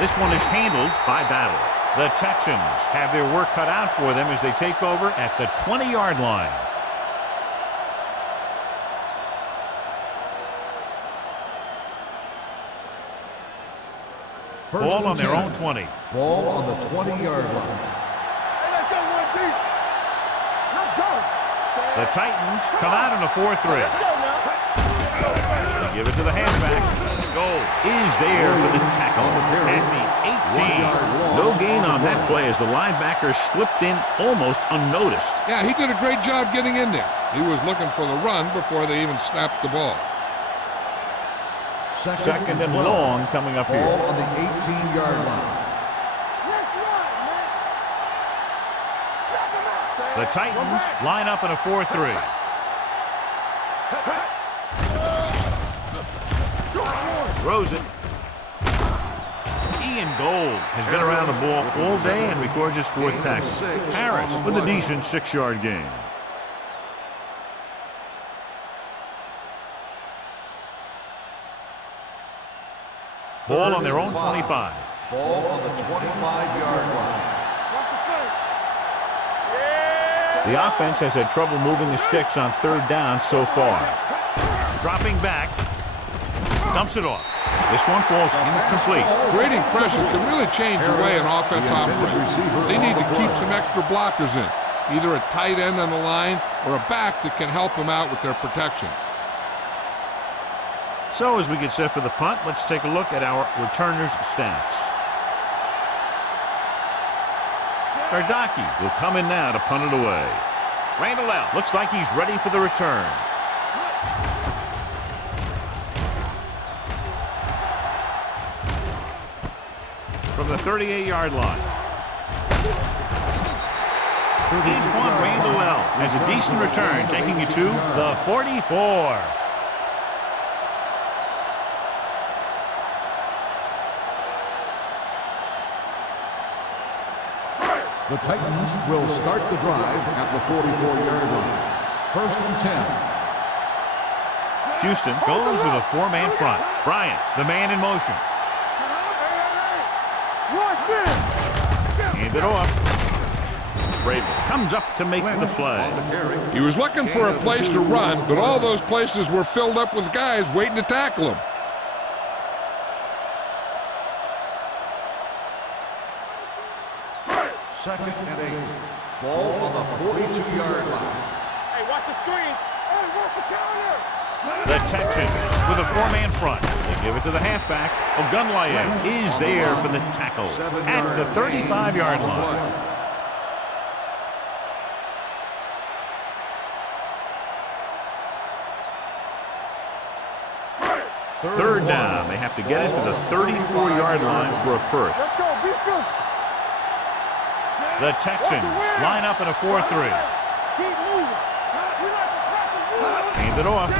This one is handled by Battle. The Texans have their work cut out for them as they take over at the 20-yard line. Ball on their own 20. Ball on the 20-yard line. Hey, let's go, 1 deep. Let's go. The Titans come out in a 4-3. Let's go now. They give it to the halfback. Goal is there for the tackle at the 18. No gain on that play as the linebacker slipped in almost unnoticed. Yeah, he did a great job getting in there. He was looking for the run before they even snapped the ball. Second and long coming up Ball here. on the 18-yard line. The Titans line up in a 4-3. Throws it. Ian Gold has been around the ball all day and records his 4th tackle. Harris with a decent 6-yard gain. Ball on their own 25. Ball on the 25-yard line. The offense has had trouble moving the sticks on 3rd down so far. Dropping back. Dumps it off. This one falls incomplete. Grading pressure can really change the way an offense operates. They need to keep some extra blockers in, either a tight end on the line or a back that can help them out with their protection. So as we get set for the punt, let's take a look at our returners' stats. Ardaki will come in now to punt it away. Randall out. Looks like he's ready for the return. From the 38-yard line. Antoine Randall has a decent return, taking it to the 44. The Titans will start the drive at the 44-yard line. 1st and 10. Houston goes with a 4-man front. Bryant, the man in motion. Hand it off. Vrabel comes up to make the play. He was looking for a place to run, but all those places were filled up with guys waiting to tackle him. Second and 8. Ball on the 42-yard line. Hey, watch the screen. Hey, watch the counter. The Texans with a 4-man front. They give it to the halfback. Ogunlaye is there for the tackle at the 35-yard line. Third down. They have to get it to the 34-yard line for a first. Let's go. Be fierce. The Texans line up in a 4-3. Keep moving. We like to tackle. Hand it off.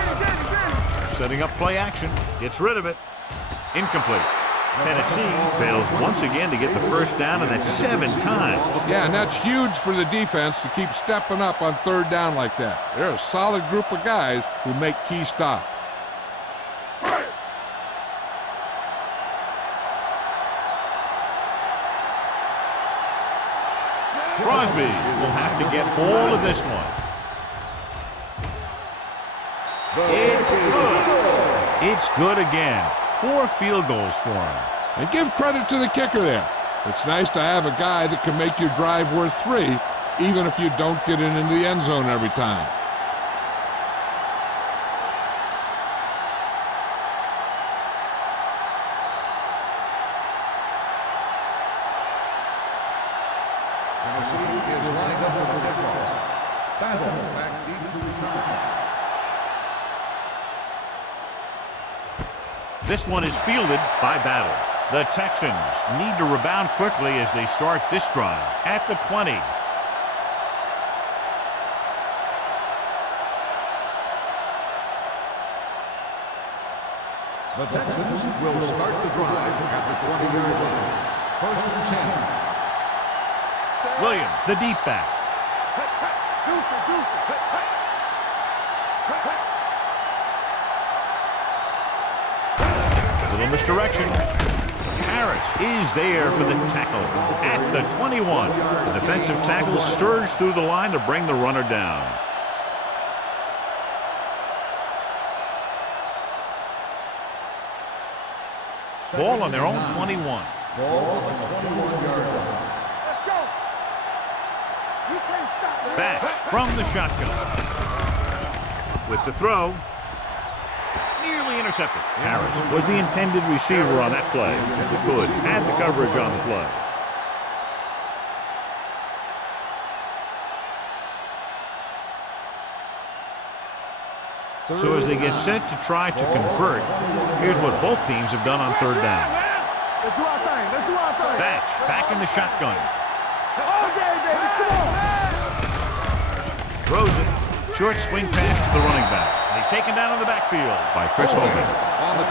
Setting up play action. Gets rid of it. Incomplete. Tennessee fails once again to get the first down, and that's 7 times. Yeah, and that's huge for the defense to keep stepping up on 3rd down like that. They're a solid group of guys who make key stops. Crosby will have to get all of this one. It's good. It's good again. 4 field goals for him. And give credit to the kicker there. It's nice to have a guy that can make your drive worth 3, even if you don't get it into the end zone every time. Tennessee is lined up for the kickoff. Battle back deep to return. This one is fielded by Battle. The Texans need to rebound quickly as they start this drive at the 20. The Texans will start the drive at the 20-yard line. 1st and 10. Williams, the deep back. A little misdirection. Harris is there for the tackle at the 21. The defensive tackle surged through the line to bring the runner down. Ball on their own 21. Ball on the 21-yard line. Batch from the shotgun. With the throw. Nearly intercepted. Harris was the intended receiver on that play. Good. Had the coverage on the play. So as they get set to try to convert, here's what both teams have done on 3rd down. Let's do our thing. Let's do our thing. Batch back in the shotgun. Okay, baby. Come on. Throws it. Short swing pass to the running back. And he's taken down in the backfield by Chris Hogan.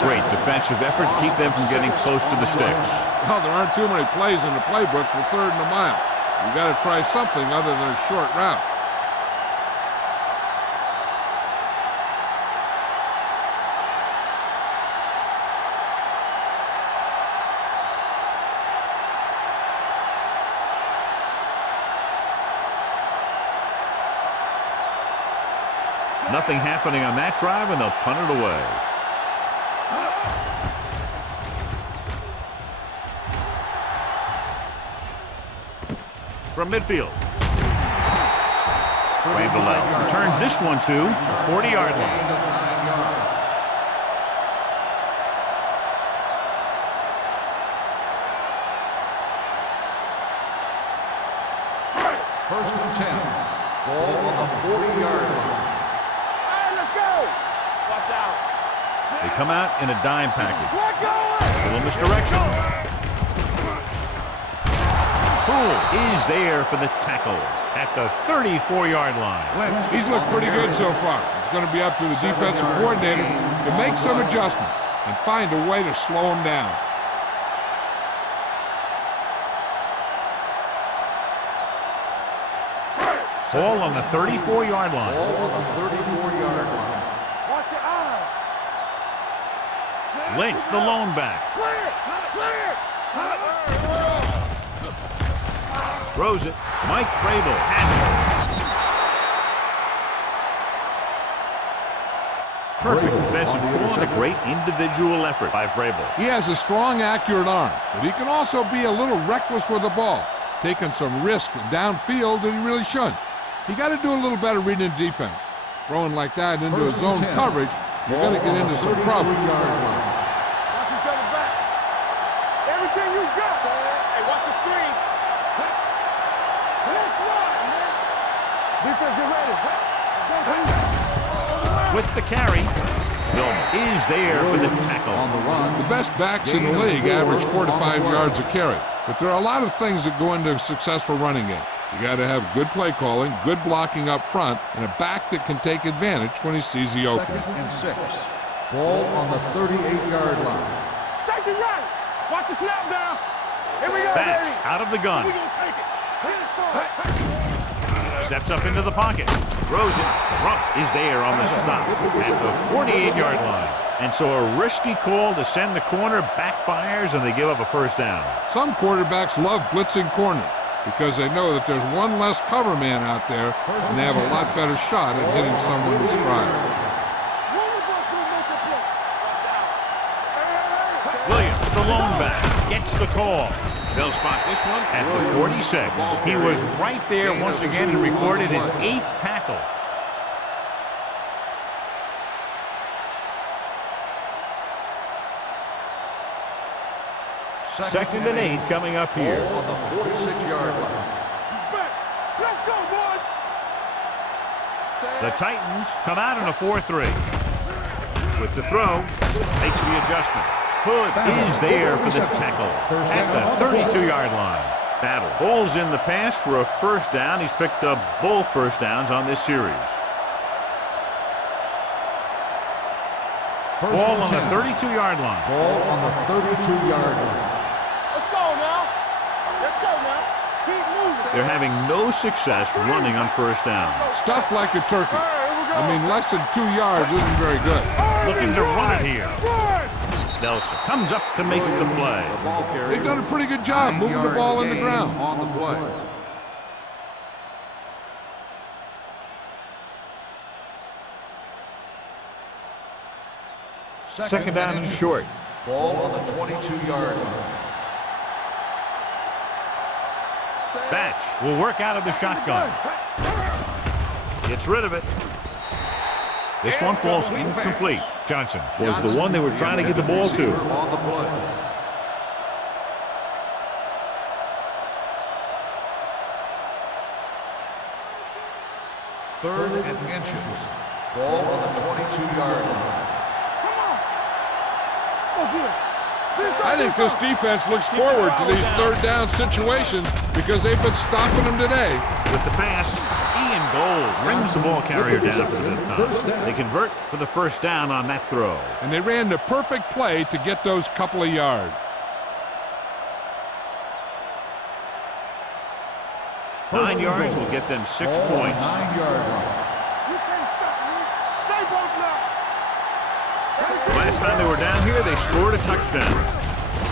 Great defensive effort to keep them from getting close to the sticks. Well, there aren't too many plays in the playbook for 3rd and a mile. You got to try something other than a short route. Nothing happening on that drive, and they'll punt it away. From midfield. Randall returns this one to the 40-yard line. 1st and 10. Ball on the 40-yard line. They come out in a dime package. A little misdirection. Poole is there for the tackle at the 34-yard line. He's looked pretty good so far. It's going to be up to the defensive coordinator to make some adjustment and find a way to slow him down. Ball on the 34-yard line. Ball on the 34-yard line. Watch your eyes. Lynch, the lone back. Clear. Throws it. Mike Vrabel has it. Perfect defensive call and a great individual effort by Vrabel. He has a strong, accurate arm, but he can also be a little reckless with the ball, taking some risk downfield that he really shouldn't. You got to do a little better reading the defense. Throwing like that into his zone coverage, you're going to get into some trouble. Watch each other back. Everything you got. Hey, watch the screen. Let's run, man. Defense, get ready. With the carry, Bill is there for the tackle. On the run. The best backs in the league average 4 to 5 yards a carry, but there are a lot of things that go into a successful running game. You got to have good play calling, good blocking up front, and a back that can take advantage when he sees the opening. 2nd and 6. Ball on the 38-yard line. Safety right. Watch the snap down. Here we go, Batch baby. out of the gun. We gonna take it. Hit it forward. Steps up into the pocket. Throws it. Rump is there on the stop at the 48-yard line. And so a risky call to send the corner backfires, and they give up a 1st down. Some quarterbacks love blitzing corners because they know that there's one less cover man out there, and they have a lot better shot at hitting someone in stride. That's the call. They'll spot this one at the 46. He was right there once again and recorded his 8th tackle. Second and 8 coming up here. Ball on the 46-yard line. Let's go, boys. The Titans come out in a 4-3. With the throw, makes the adjustment. Hood is there for the tackle at the 32-yard line. Battle. Ball's in the pass for a first down. He's picked up both first downs on this series. Ball on the 32-yard line. Ball on the 32-yard line. Let's go now. Let's go now. Keep moving. They're having no success running on first down. Stuff like a turkey. I mean, less than 2 yards isn't very good. Looking to run it here. Nelson comes up to make the play. They've done a pretty good job moving the ball in the ground. On the play. Second down and short. Ball on the 22-yard line. Batch will work out of the shotgun. Gets rid of it. This one falls incomplete. Johnson was the one they were trying to get the ball to. On the play. Third and inches. Ball on the 22-yard line. I think this defense looks forward to these third down situations because they've been stopping them today. With the pass, Ian Gold brings the ball carrier down for the fifth time. They convert for the first down on that throw. And they ran the perfect play to get those couple of yards. 9 yards will get them 6 points. 9-yard line. You can't stop me. Stay both now. Last time they were down here, they scored a touchdown.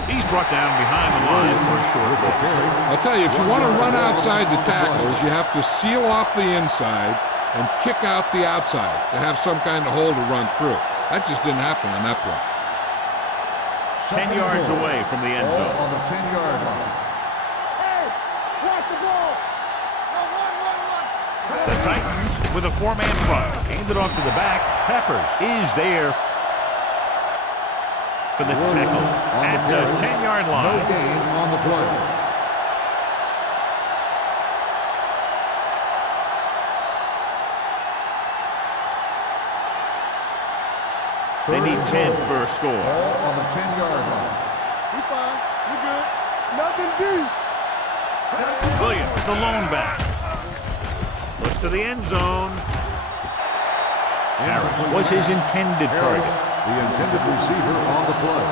He's brought down behind the line for a short loss. I'll tell you, if you want to run outside the tackles, you have to seal off the inside and kick out the outside to have some kind of hole to run through. That just didn't happen on that play. 10 yards away from the end Ball zone. on the 10-yard line. Hey, watch the ball. Run. The Titans with a 4-man front. Handed off to the back. Peppers is there for the tackle at the 10-yard No line. gain on the play. They need 10 for a score. Ball on the 10-yard line. We fine. We good. Nothing deep. Williams, the lone back. Looks to the end zone. Harris was his intended target. The intended receiver on the play.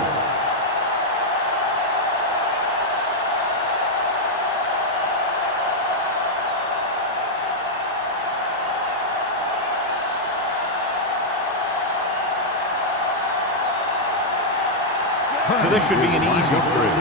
So this should be an easy three.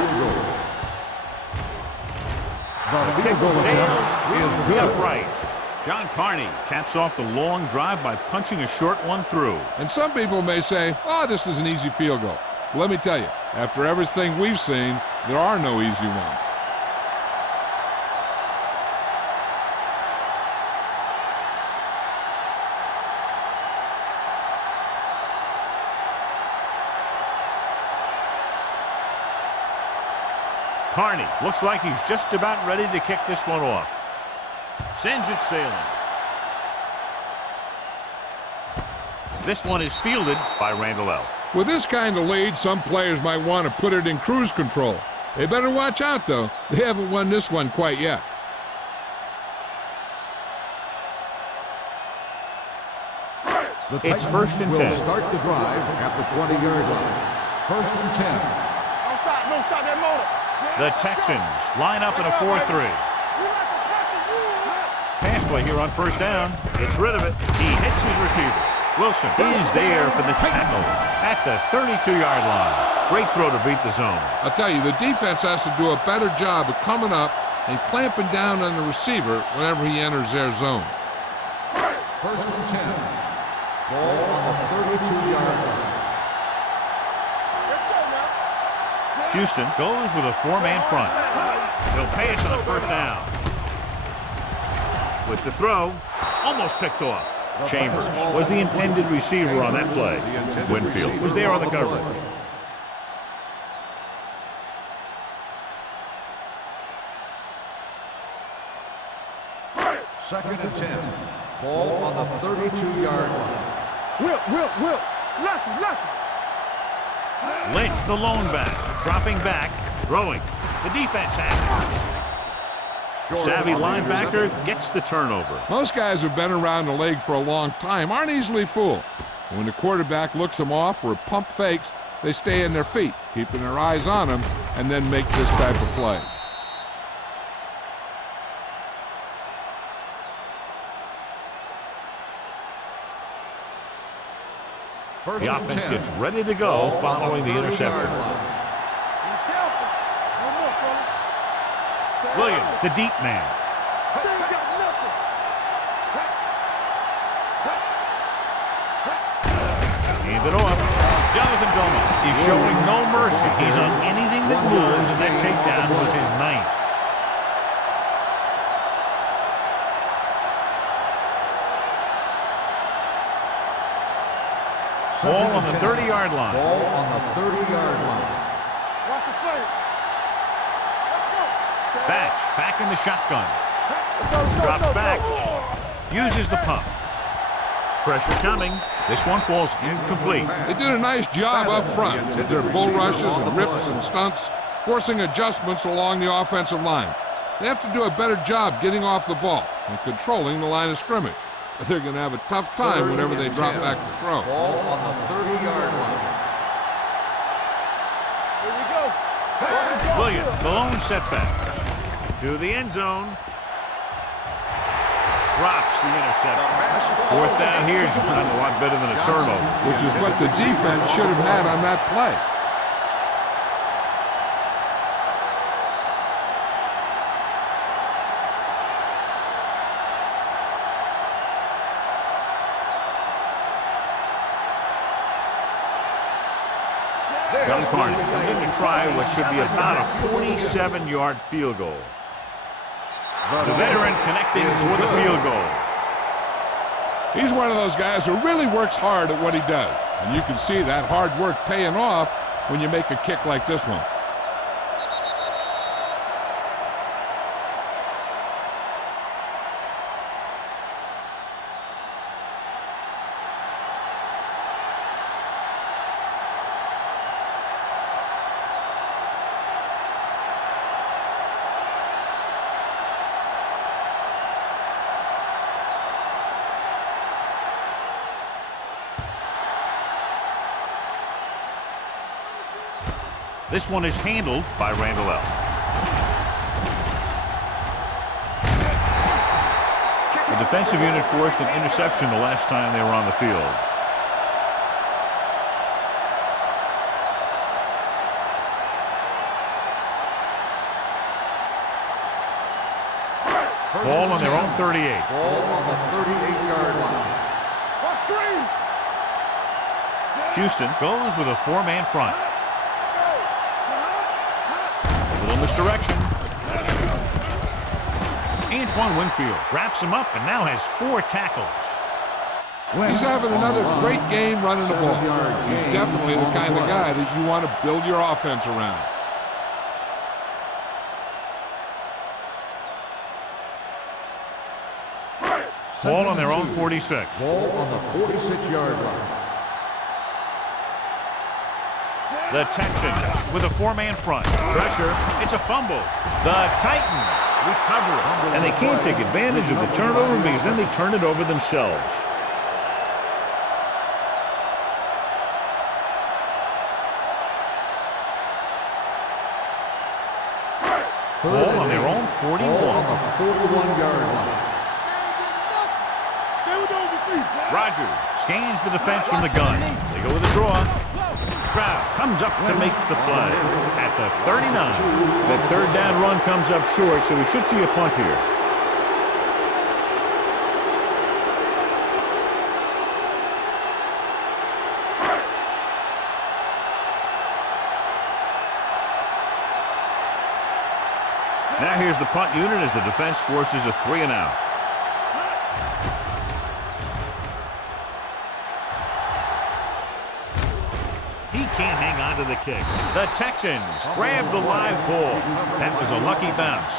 The Kick field goal sails attempt through is the good. uprights. John Carney caps off the long drive by punching a short one through. And some people may say, oh, this is an easy field goal. Well, let me tell you, after everything we've seen, there are no easy ones. Carney looks like he's just about ready to kick this one off. Sends it sailing. This one is fielded by Randall L. With this kind of lead, some players might want to put it in cruise control. They better watch out, though. They haven't won this one quite yet. It's first and 10. Will start the drive at the 20-yard line. First and 10. Don't stop that motor. The Texans line up in a 4-3. Pass play here on first down. Gets rid of it. He hits his receiver. Wilson is there for the tackle at the 32-yard line. Great throw to beat the zone. I'll tell you, the defense has to do a better job of coming up and clamping down on the receiver whenever he enters their zone. First and 10. Ball on the 32-yard line. Let's go now. Houston goes with a four-man front. They'll pass on first down. With the throw, almost picked off. Chambers was the intended receiver on that play. Winfield was there on the coverage. Second and 10. Ball on the 32-yard line. Will. Lucky. Lynch, the lone back, dropping back, throwing. The defense has it. Savvy linebacker gets the turnover. Most guys who've been around the league for a long time aren't easily fooled. When the quarterback looks them off or pump fakes, they stay in their feet, keeping their eyes on them, and then make this type of play. The offense gets ready to go following the interception. Williams, the deep man. Hand it off. Jonathan Gilman is showing no mercy. He's on anything that moves, and that takedown was his ninth. Ball on the 30-yard line. Ball on the 30-yard line. Watch the play. Batch back in the shotgun. Drops back. Uses the pump. Pressure coming. This one falls incomplete. They did a nice job up front with their bull rushes and rips and stunts, forcing adjustments along the offensive line. They have to do a better job getting off the ball and controlling the line of scrimmage. But they're going to have a tough time whenever they drop back to throw. Ball on the 30-yard line. Here we go. Williams, the lone setback. To the end zone. Drops the interception. Fourth down here is a lot better than a turnover. Which is what the defense should have had on that play. John Carney comes in to try what should be about a 47-yard field goal. The veteran connecting for the field goal. He's one of those guys who really works hard at what he does. And you can see that hard work paying off when you make a kick like this one. This one is handled by Randall L. The defensive unit forced an interception the last time they were on the field. Ball on their own 38. Ball on the 38-yard line. Houston goes with a four-man front. Misdirection. Antoine Winfield wraps him up and now has 4 tackles. He's having another great game running the ball. He's definitely the kind of guy that you want to build your offense around. Ball on their own 46. Ball on the 46-yard line. The Texans with a four-man front. Pressure. It's a fumble. The Titans recover it. And they can't take advantage of the turnover because then they turn it over themselves. Ball on their own 41. Ball on the 41-yard line. Rogers scans the defense from the gun. They go with a draw. Stroud comes up to make the play at the 39. That third down run comes up short, so we should see a punt here. clears the punt unit as the defense forces a 3 and out. He can't hang on to the kick. The Texans grab the live ball. That was a lucky bounce.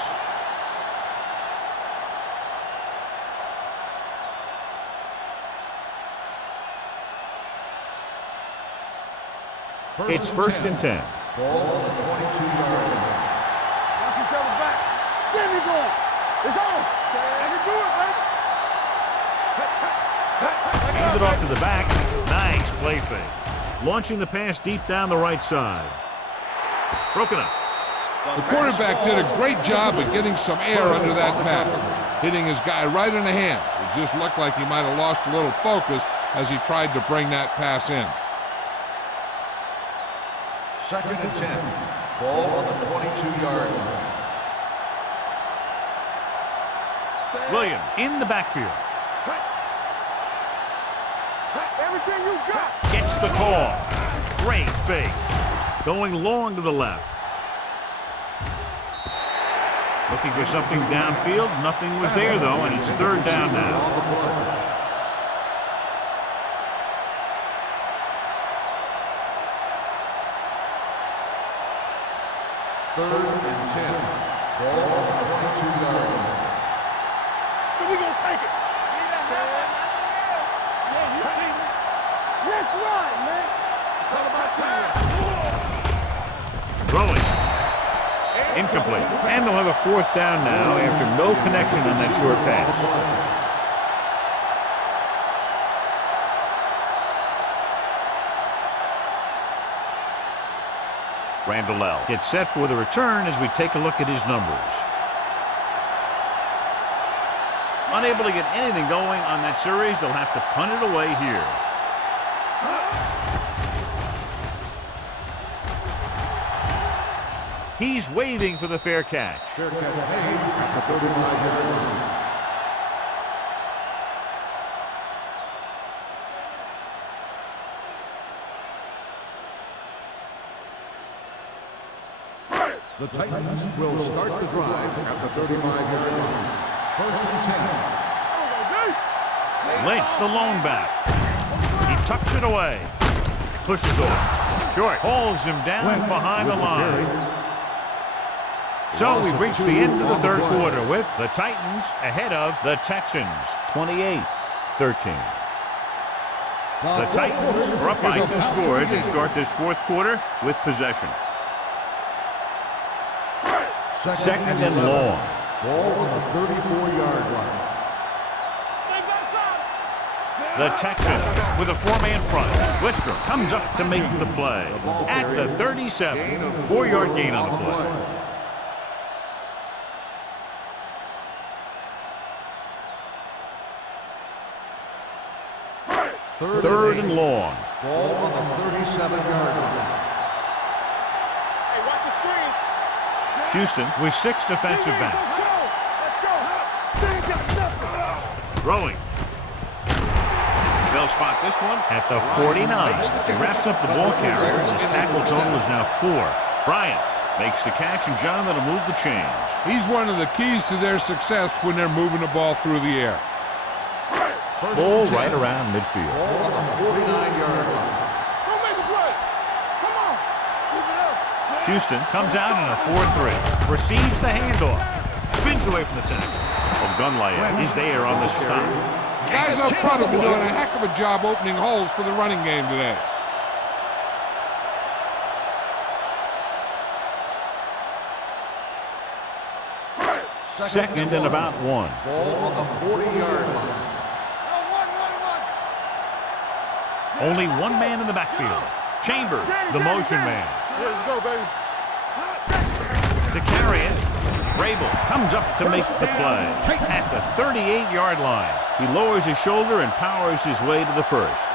It's 1st and 10. Ball on the 22-yard line. Watch each other back. Get me going. It's on. I can do it, baby. Hand it off to the back. Nice play fake. Launching the pass deep down the right side. Broken up. The quarterback did a great job of getting some air under that pass, hitting his guy right in the hand. It just looked like he might have lost a little focus as he tried to bring that pass in. 2nd and 10. Ball on the 22-yard line. Williams in the backfield. Everything you got. Gets the call. Great fake. Going long to the left. Looking for something downfield. Nothing was there, though, and it's 3rd down now. 3rd and 10. Ball on the 22-yard line. So we gonna take it. Yeah, you see me. Let's run, man. It's all about time. Throwing. Incomplete. And they'll have a 4th down now after no connection on that short pass. Randall gets set for the return as we take a look at his numbers. Unable to get anything going on that series, they'll have to punt it away here. He's waving for the fair catch. Fair catch made at the 35-yard line. The Titans will start the drive at the 35-yard line. 1st and 10. Lynch, the lone back. He tucks it away. Pushes off. Short. Hauls him down behind the line. So we've reached the end of the 3rd quarter with the Titans ahead of the Texans, 28-13. The Titans are up by 2 scores and start this 4th quarter with possession. 2nd and long. Ball on the 34-yard line. The Texans with a 4-man front. Wistrom comes up to make the play. At the 37, 4-yard gain on the play. Third and long. Ball on the 37-yard line. Hey, watch the screen. Houston with 6 defensive backs. Let's go. Throwing. They'll spot this one at the 49. He wraps up the ball carrier. His tackle total is now 4. Bryant makes the catch, and John, that'll move the chains. He's one of the keys to their success when they're moving the ball through the air. Ball right around midfield. Ball on the 49-yard line. Go make a play. Come on. Keep it up. Houston comes out in a 4-3. Receives the handoff. Spins away from the tackle. Well, Gunlaya is there on the stop. Guys up front have been doing a heck of a job opening holes for the running game today. Second and about 1. Ball on the 40-yard line. Only 1 man in the backfield. Chambers, the motion man. Let's go, baby. To carry it, Rabel comes up to make the play. At the 38-yard line. He lowers his shoulder and powers his way to the first.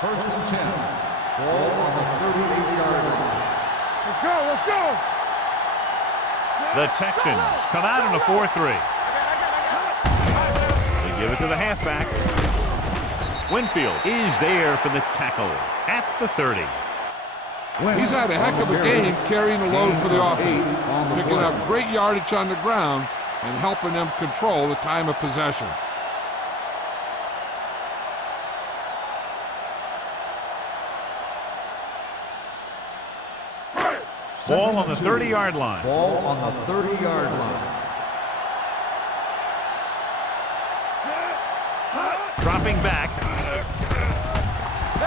First and 10. Ball on the 38-yard line. Let's go. Let's go. The Texans come out in a 4-3. They give it to the halfback. Winfield is there for the tackle at the 30. He's had a heck of a game carrying the load for the offense, picking up great yardage on the ground and helping them control the time of possession. Ball on the 30-yard line. Ball on the 30-yard line. Dropping back.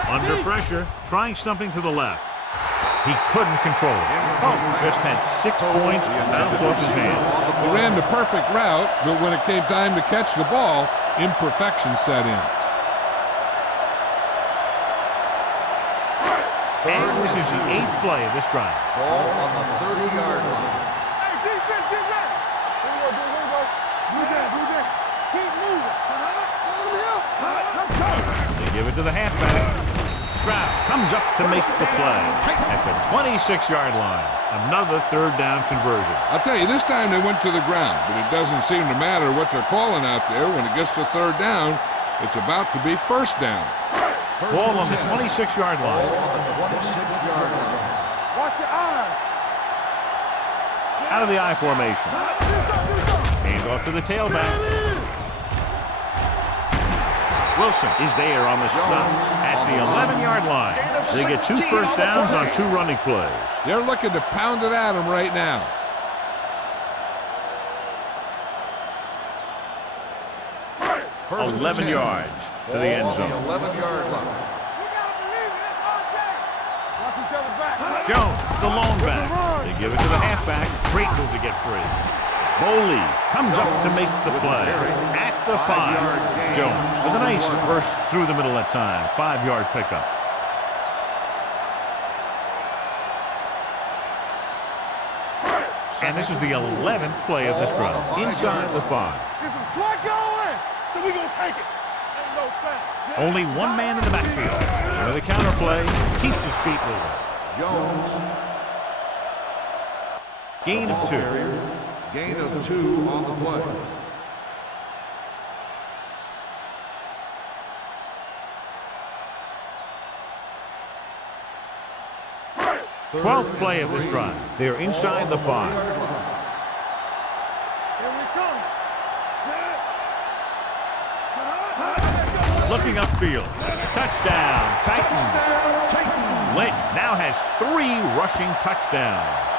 Under pressure, trying something to the left. He couldn't control it. Just had 6 points bounce off his hand. He ran the perfect route, but when it came time to catch the ball, imperfection set in. And this is the 8th play of this drive. Ball on the 30-yard line. Hey, defense, get ready. Here we go, here we go. Do that. Keep moving. Let him help. Let's go. They give it to the halfback. Stroud comes up to make the play at the 26-yard line. Another third down conversion. I'll tell you, this time they went to the ground, but it doesn't seem to matter what they're calling out there. When it gets to third down, it's about to be first down. Ball on the 26-yard line. Ball on the 26-yard line. Watch your eyes. Out of the I formation. Hand off to the tailback. Wilson is there on the stop at the 11-yard line. They get 2 first downs on 2 running plays. They're looking to pound it at him right now. First 11 yards to the end zone. 11-yard line. We gotta believe it. It's our day. Watch each other back. Jones, the lone back. They give it to the halfback. Great move to get free. Bowley comes up to make the play at the 5. Jones with a nice burst through the middle that time. 5-yard pickup. And this is the 11th play of this drive. Inside the 5. Get some slack going. So we gonna take it. Ain't no fast. Only one man in the backfield. With a counter play, keeps his feet moving. Jones. Gain of 2. Gain of 2 on the play. 12th play of this drive. They're inside the 5. Here we come. Looking upfield. Touchdown, Titans. Lynch now has 3 rushing touchdowns.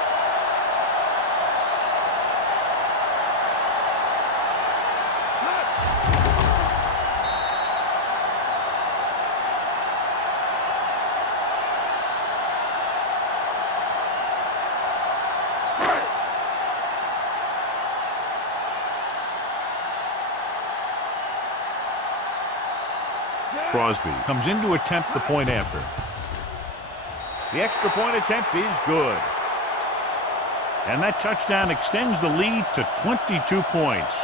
Crosby comes in to attempt the point after. The extra point attempt is good. And that touchdown extends the lead to 22 points.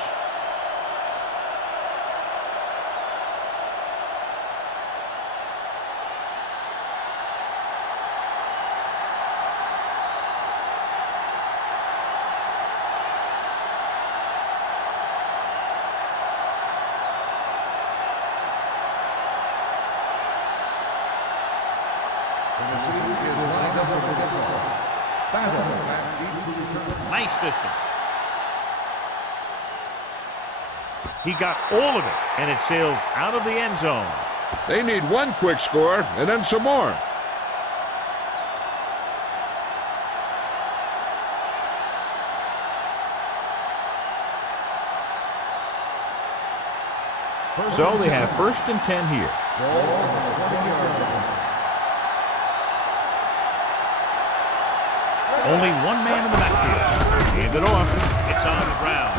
Nice distance. He got all of it, and it sails out of the end zone. They need one quick score and then some more. So they have 1st and 10 here. Only one man in the backfield. Hand it off. It's on the ground.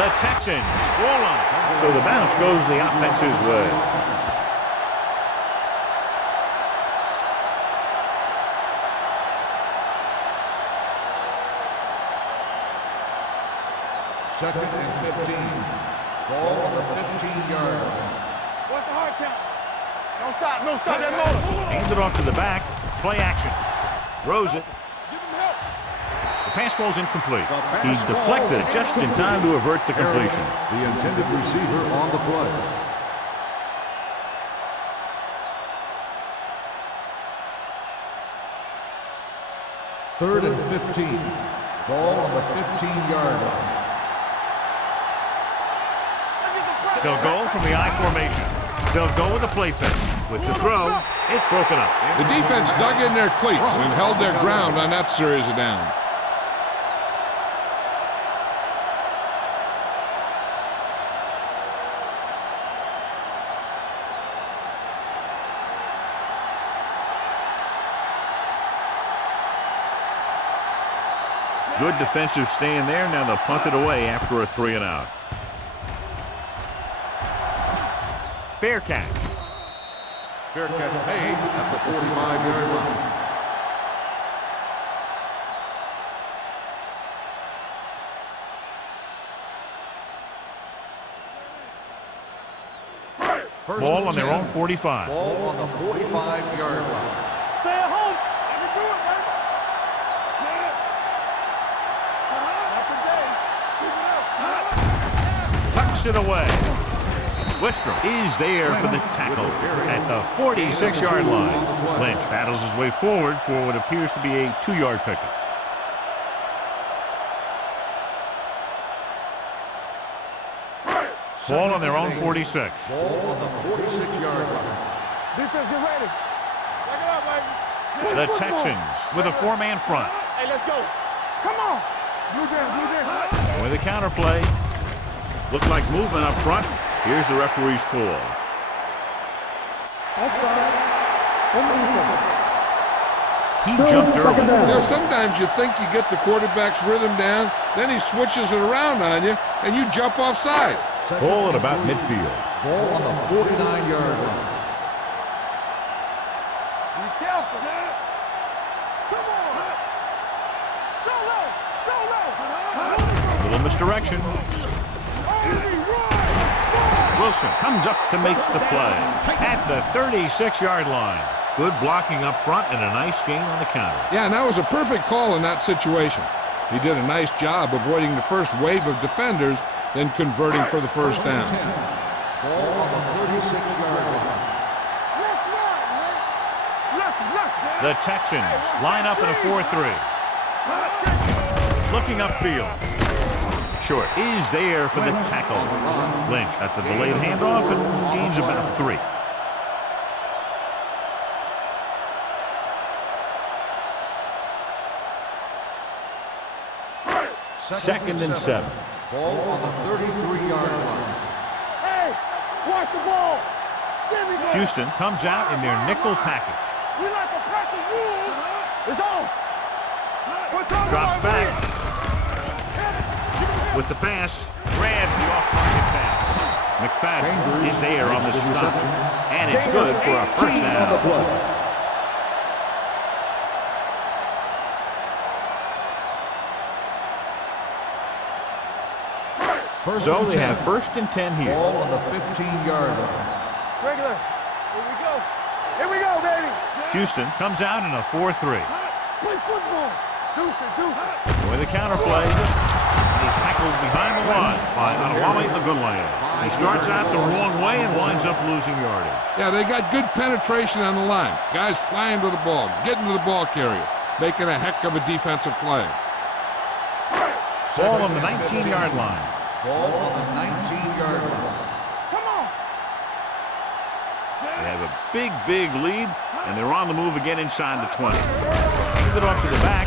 The Texans score on it. So the bounce goes the offense's way. Second and 15. Ball on the 15-yard line. What's the hard count? Don't stop. No, stop that motor. Hand it off to the back. Play action. Throws it. Give him help. The pass falls incomplete. He's deflected it just in time to avert the completion. The intended receiver on the play. 3rd and 15. Ball on the 15-yard line. They'll go from the I formation. They'll go with the play fake. With the throw, it's broken up. The defense dug in their cleats and held their ground on that series of downs. Good defensive stand there. Now they'll punt it away after a 3-and-out. Fair catch. Fair catch made at the 45-yard line. Ball on their own 45. Ball on the 45-yard line. Stay at home. You can do it, man. Not today. Keep it up. Tucks it away. Wistrom is there for the tackle at the 46-yard line. Lynch battles his way forward for what appears to be a 2-yard pickup. Ball on their own 46. Ball on the 46-yard line. Defense, get ready. Back it up, baby. The Texans with a 4-man front. Hey, let's go. Come on. Do this. With a counter play. Looked like movement up front. Here's the referee's call. Offside. He Still jumped second early. down. You know, sometimes you think you get the quarterback's rhythm down, then he switches it around on you, and you jump off sides. Ball at about midfield. Ball on the 49-yard line. Be careful. Come on. Go low. Little misdirection. Wilson comes up to make the play at the 36-yard line. Good blocking up front and a nice gain on the counter. Yeah, and that was a perfect call in that situation. He did a nice job avoiding the first wave of defenders, then converting for the first down. Ball on the 36-yard line. The Texans line up in a 4-3. Looking upfield. Short is there for the tackle. Lynch at the delayed handoff and gains about 3. Second and 7. Ball on the 33-yard line. Hey, watch the ball. There we go. Houston comes out in their nickel package. We like to practice rules. It's on. Drops back. With the pass, grabs the off-target pass. McFadden is there on the stop. And it's good for a first down. So they have 1st and 10 here. Ball on the 15-yard line. Regular. Here we go, baby. Houston comes out in a 4-3. Play football. Deuce it. With a counter play. And he's tackled behind the line by Adewale Aguilar. He starts out the wrong way and winds up losing yardage. Yeah, they got good penetration on the line. Guys flying to the ball, getting to the ball carrier, making a heck of a defensive play. Ball on the 19-yard line. Ball on the 19-yard line. Come on. They have a big lead, and they're on the move again inside the 20. Hand it off to the back.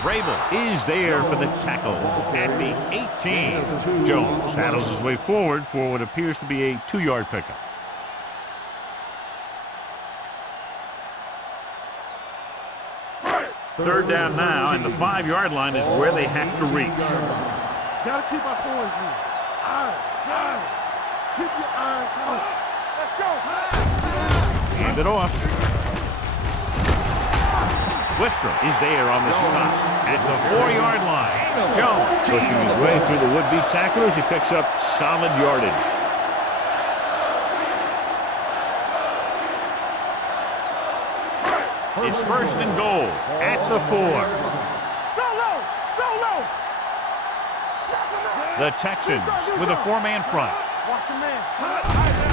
Vrabel is there for the tackle at the 18. Jones battles his way forward for what appears to be a 2-yard pickup. Third down now, and the 5-yard line is where they have to reach. Gotta keep our poise here. Eyes. Keep your eyes out. Let's go. Hand it off. Wistrom is there on the stop at the 4-yard line. Jones pushing his way through the would-be tacklers. He picks up solid yardage. It's 1st and goal at the 4. So low. The Texans with a 4-man front. Watch your man.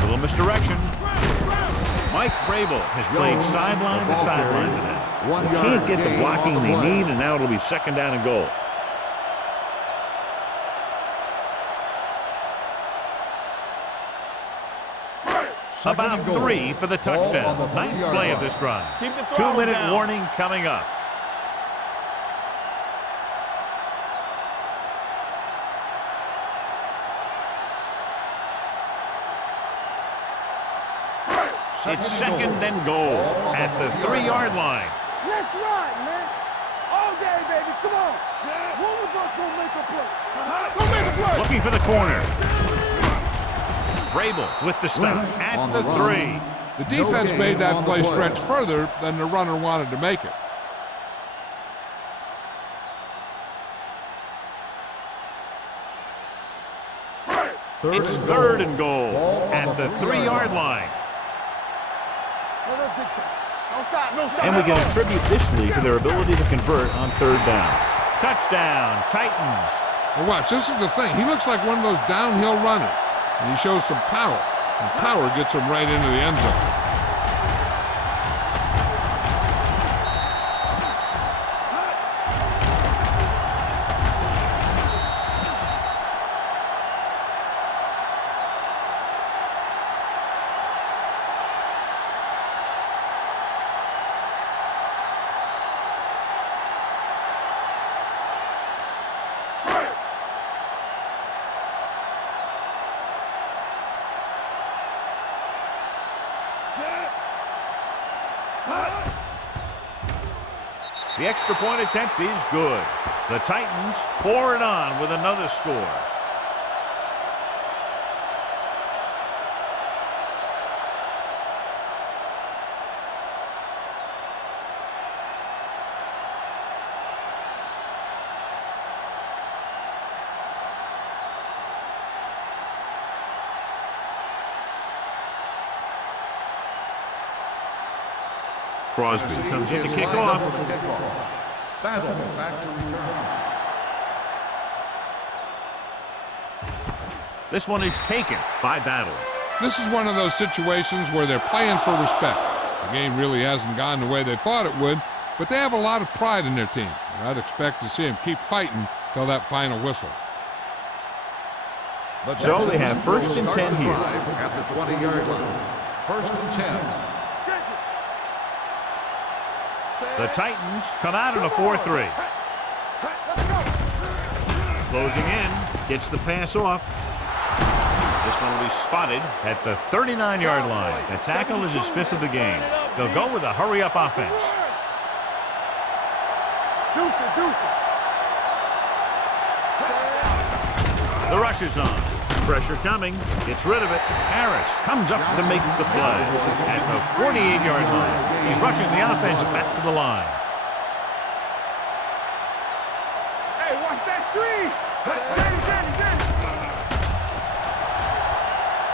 Little misdirection. Mike Vrabel has played sideline to sideline tonight. They can't get the blocking they need, and now it'll be second down and goal. About 3 for the touchdown. Ninth play of this drive. 2-minute warning coming up. It's second and goal at the 3-yard line. Let's ride, man. All day, baby. Come on. One of us will make a play. Go make a play. Looking for the corner. Vrabel with the stop at the 3. The defense made that play stretch further than the runner wanted to make it. It's third and goal at the 3-yard line. Don't stop. No stop. And we can attribute this lead to their ability to convert on third down. Touchdown, Titans. Well, watch, this is the thing. He looks like one of those downhill runners. And he shows some power. And power gets him right into the end zone. The extra point attempt is good. The Titans pour it on with another score. Crosby comes in to kick off. Battle back to return. This one is taken by Battle. This is one of those situations where they're playing for respect. The game really hasn't gone the way they thought it would, but they have a lot of pride in their team. And I'd expect to see them keep fighting till that final whistle. So they have first and 10 here. At the 20-yard line. First and 10. The Titans come out in a 4-3. Closing in, gets the pass off. This one will be spotted at the 39-yard line. The tackle is his 5th of the game. They'll go with a hurry-up offense. The rush is on. Pressure coming. Gets rid of it. Harris comes up to make the play at the 48-yard line. He's rushing the offense back to the line. Hey, watch that screen.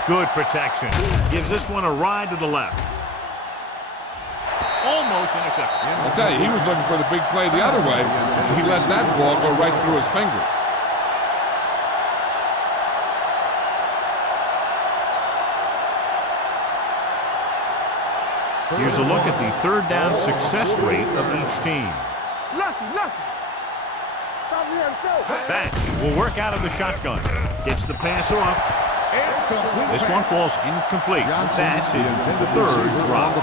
Good protection. Gives this one a ride to the left. Almost intercepted. I'll tell you, he was looking for the big play the other way, and he let that ball go right through his finger. Here's a look at the third down success rate of each team. Lucky. Batch will work out of the shotgun. Gets the pass off. This one falls incomplete. That's his 3rd drop.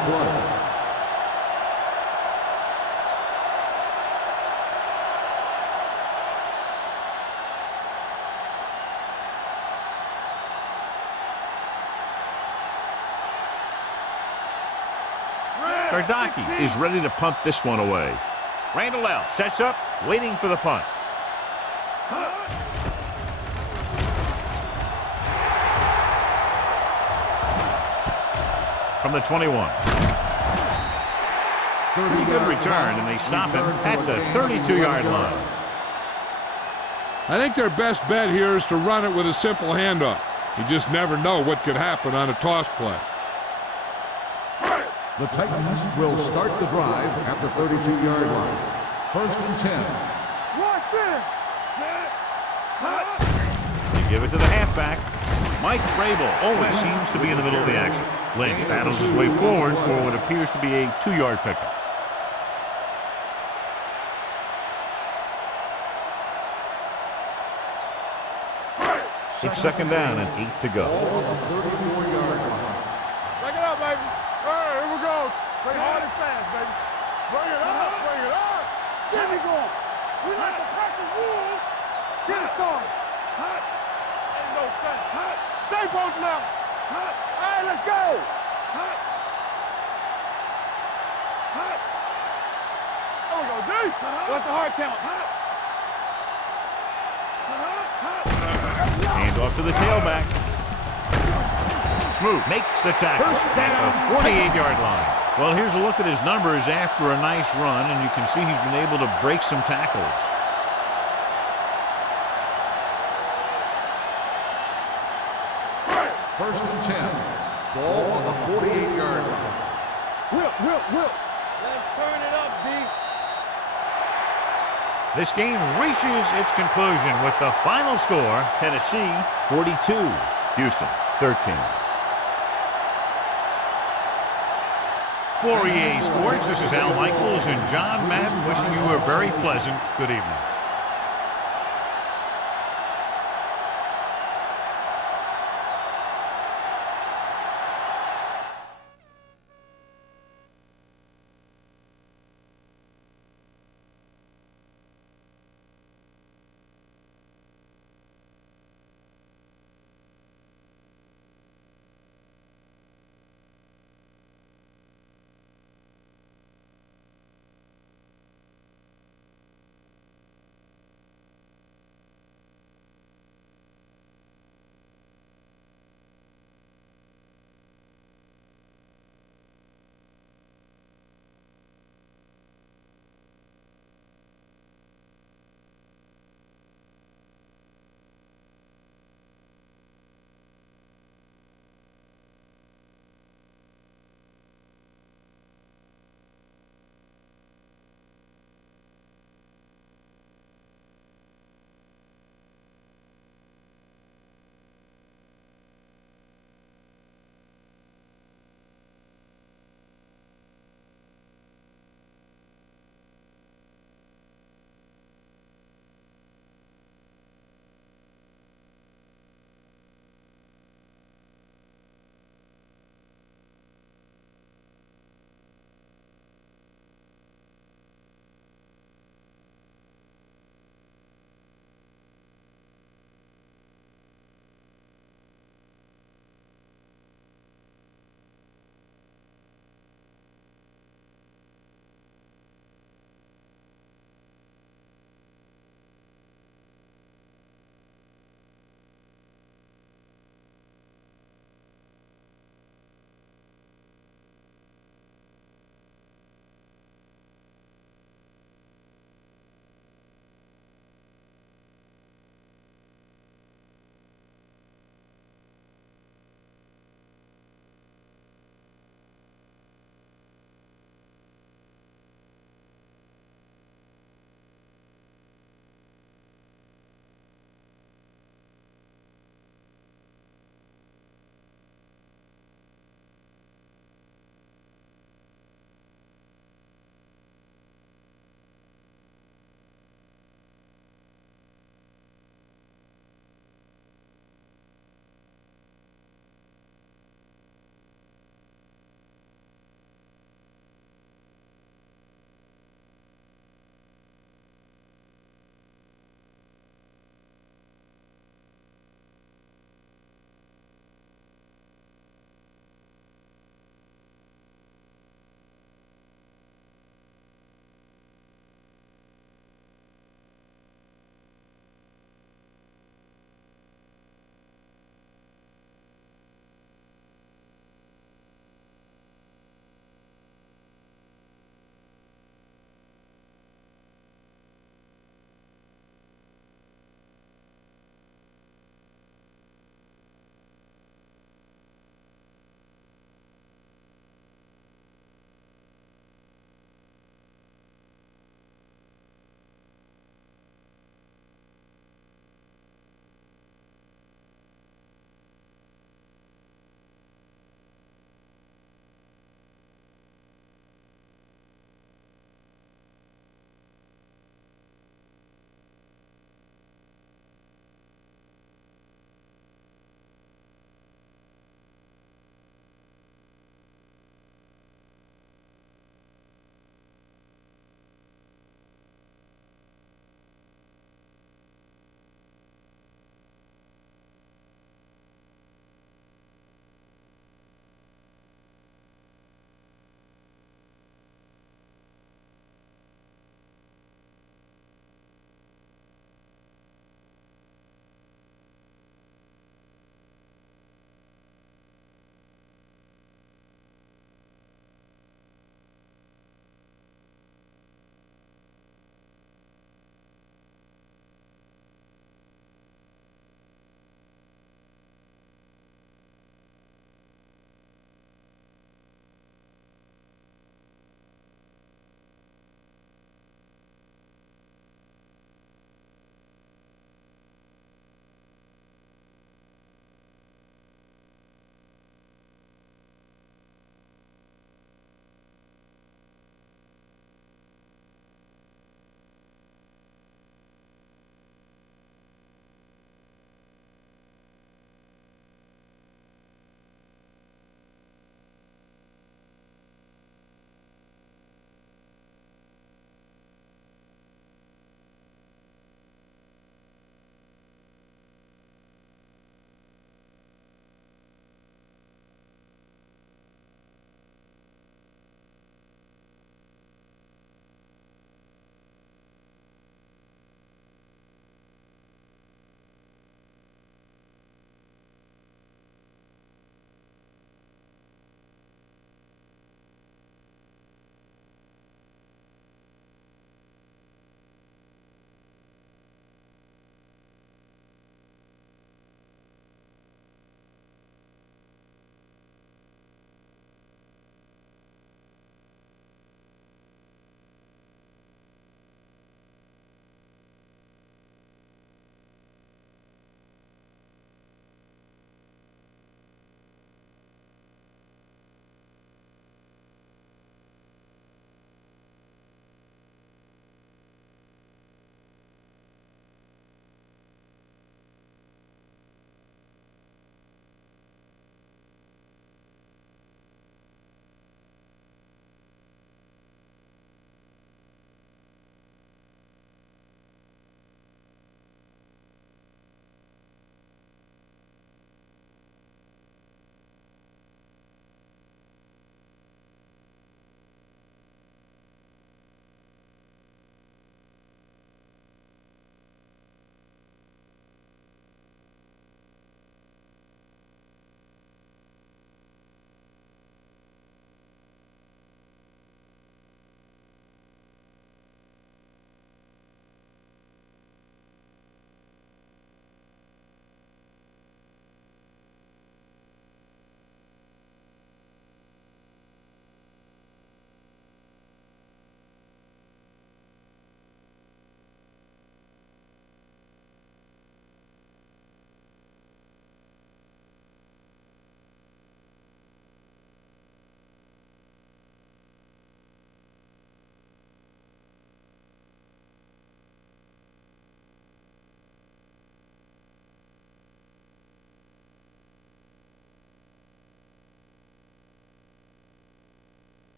Gardocki is ready to punt this one away. Randall L. sets up, waiting for the punt. From the 21. Pretty good return, and they stop him at the 32-yard line. I think their best bet here is to run it with a simple handoff. You just never know what could happen on a toss play. The Titans will start the drive at the 32-yard line. First and 10. They give it to the halfback. Mike Vrabel always seems to be in the middle of the action. Lynch battles his way forward for what appears to be a 2-yard pickup. It's second down and 8 to go. Ball on the 34-yard line. Take it up, baby. All right, here we go. Bring hard and fast, baby. Bring it up, bring it up. Get me going. We like to practice rules. Get it started. Ain't no sense. Stay both now. All right, let's go. There we go, D. What's the hard count? Hand off to the tailback. Smoot makes the tackle at the 48-yard line. Well, here's a look at his numbers after a nice run, and you can see he's been able to break some tackles. First and 10. Ball on the 48-yard line. Whip. Let's turn it up, D. This game reaches its conclusion with the final score, Tennessee 42, Houston 13. For EA Sports, this is Al Michaels and John Madden wishing you a very pleasant good evening.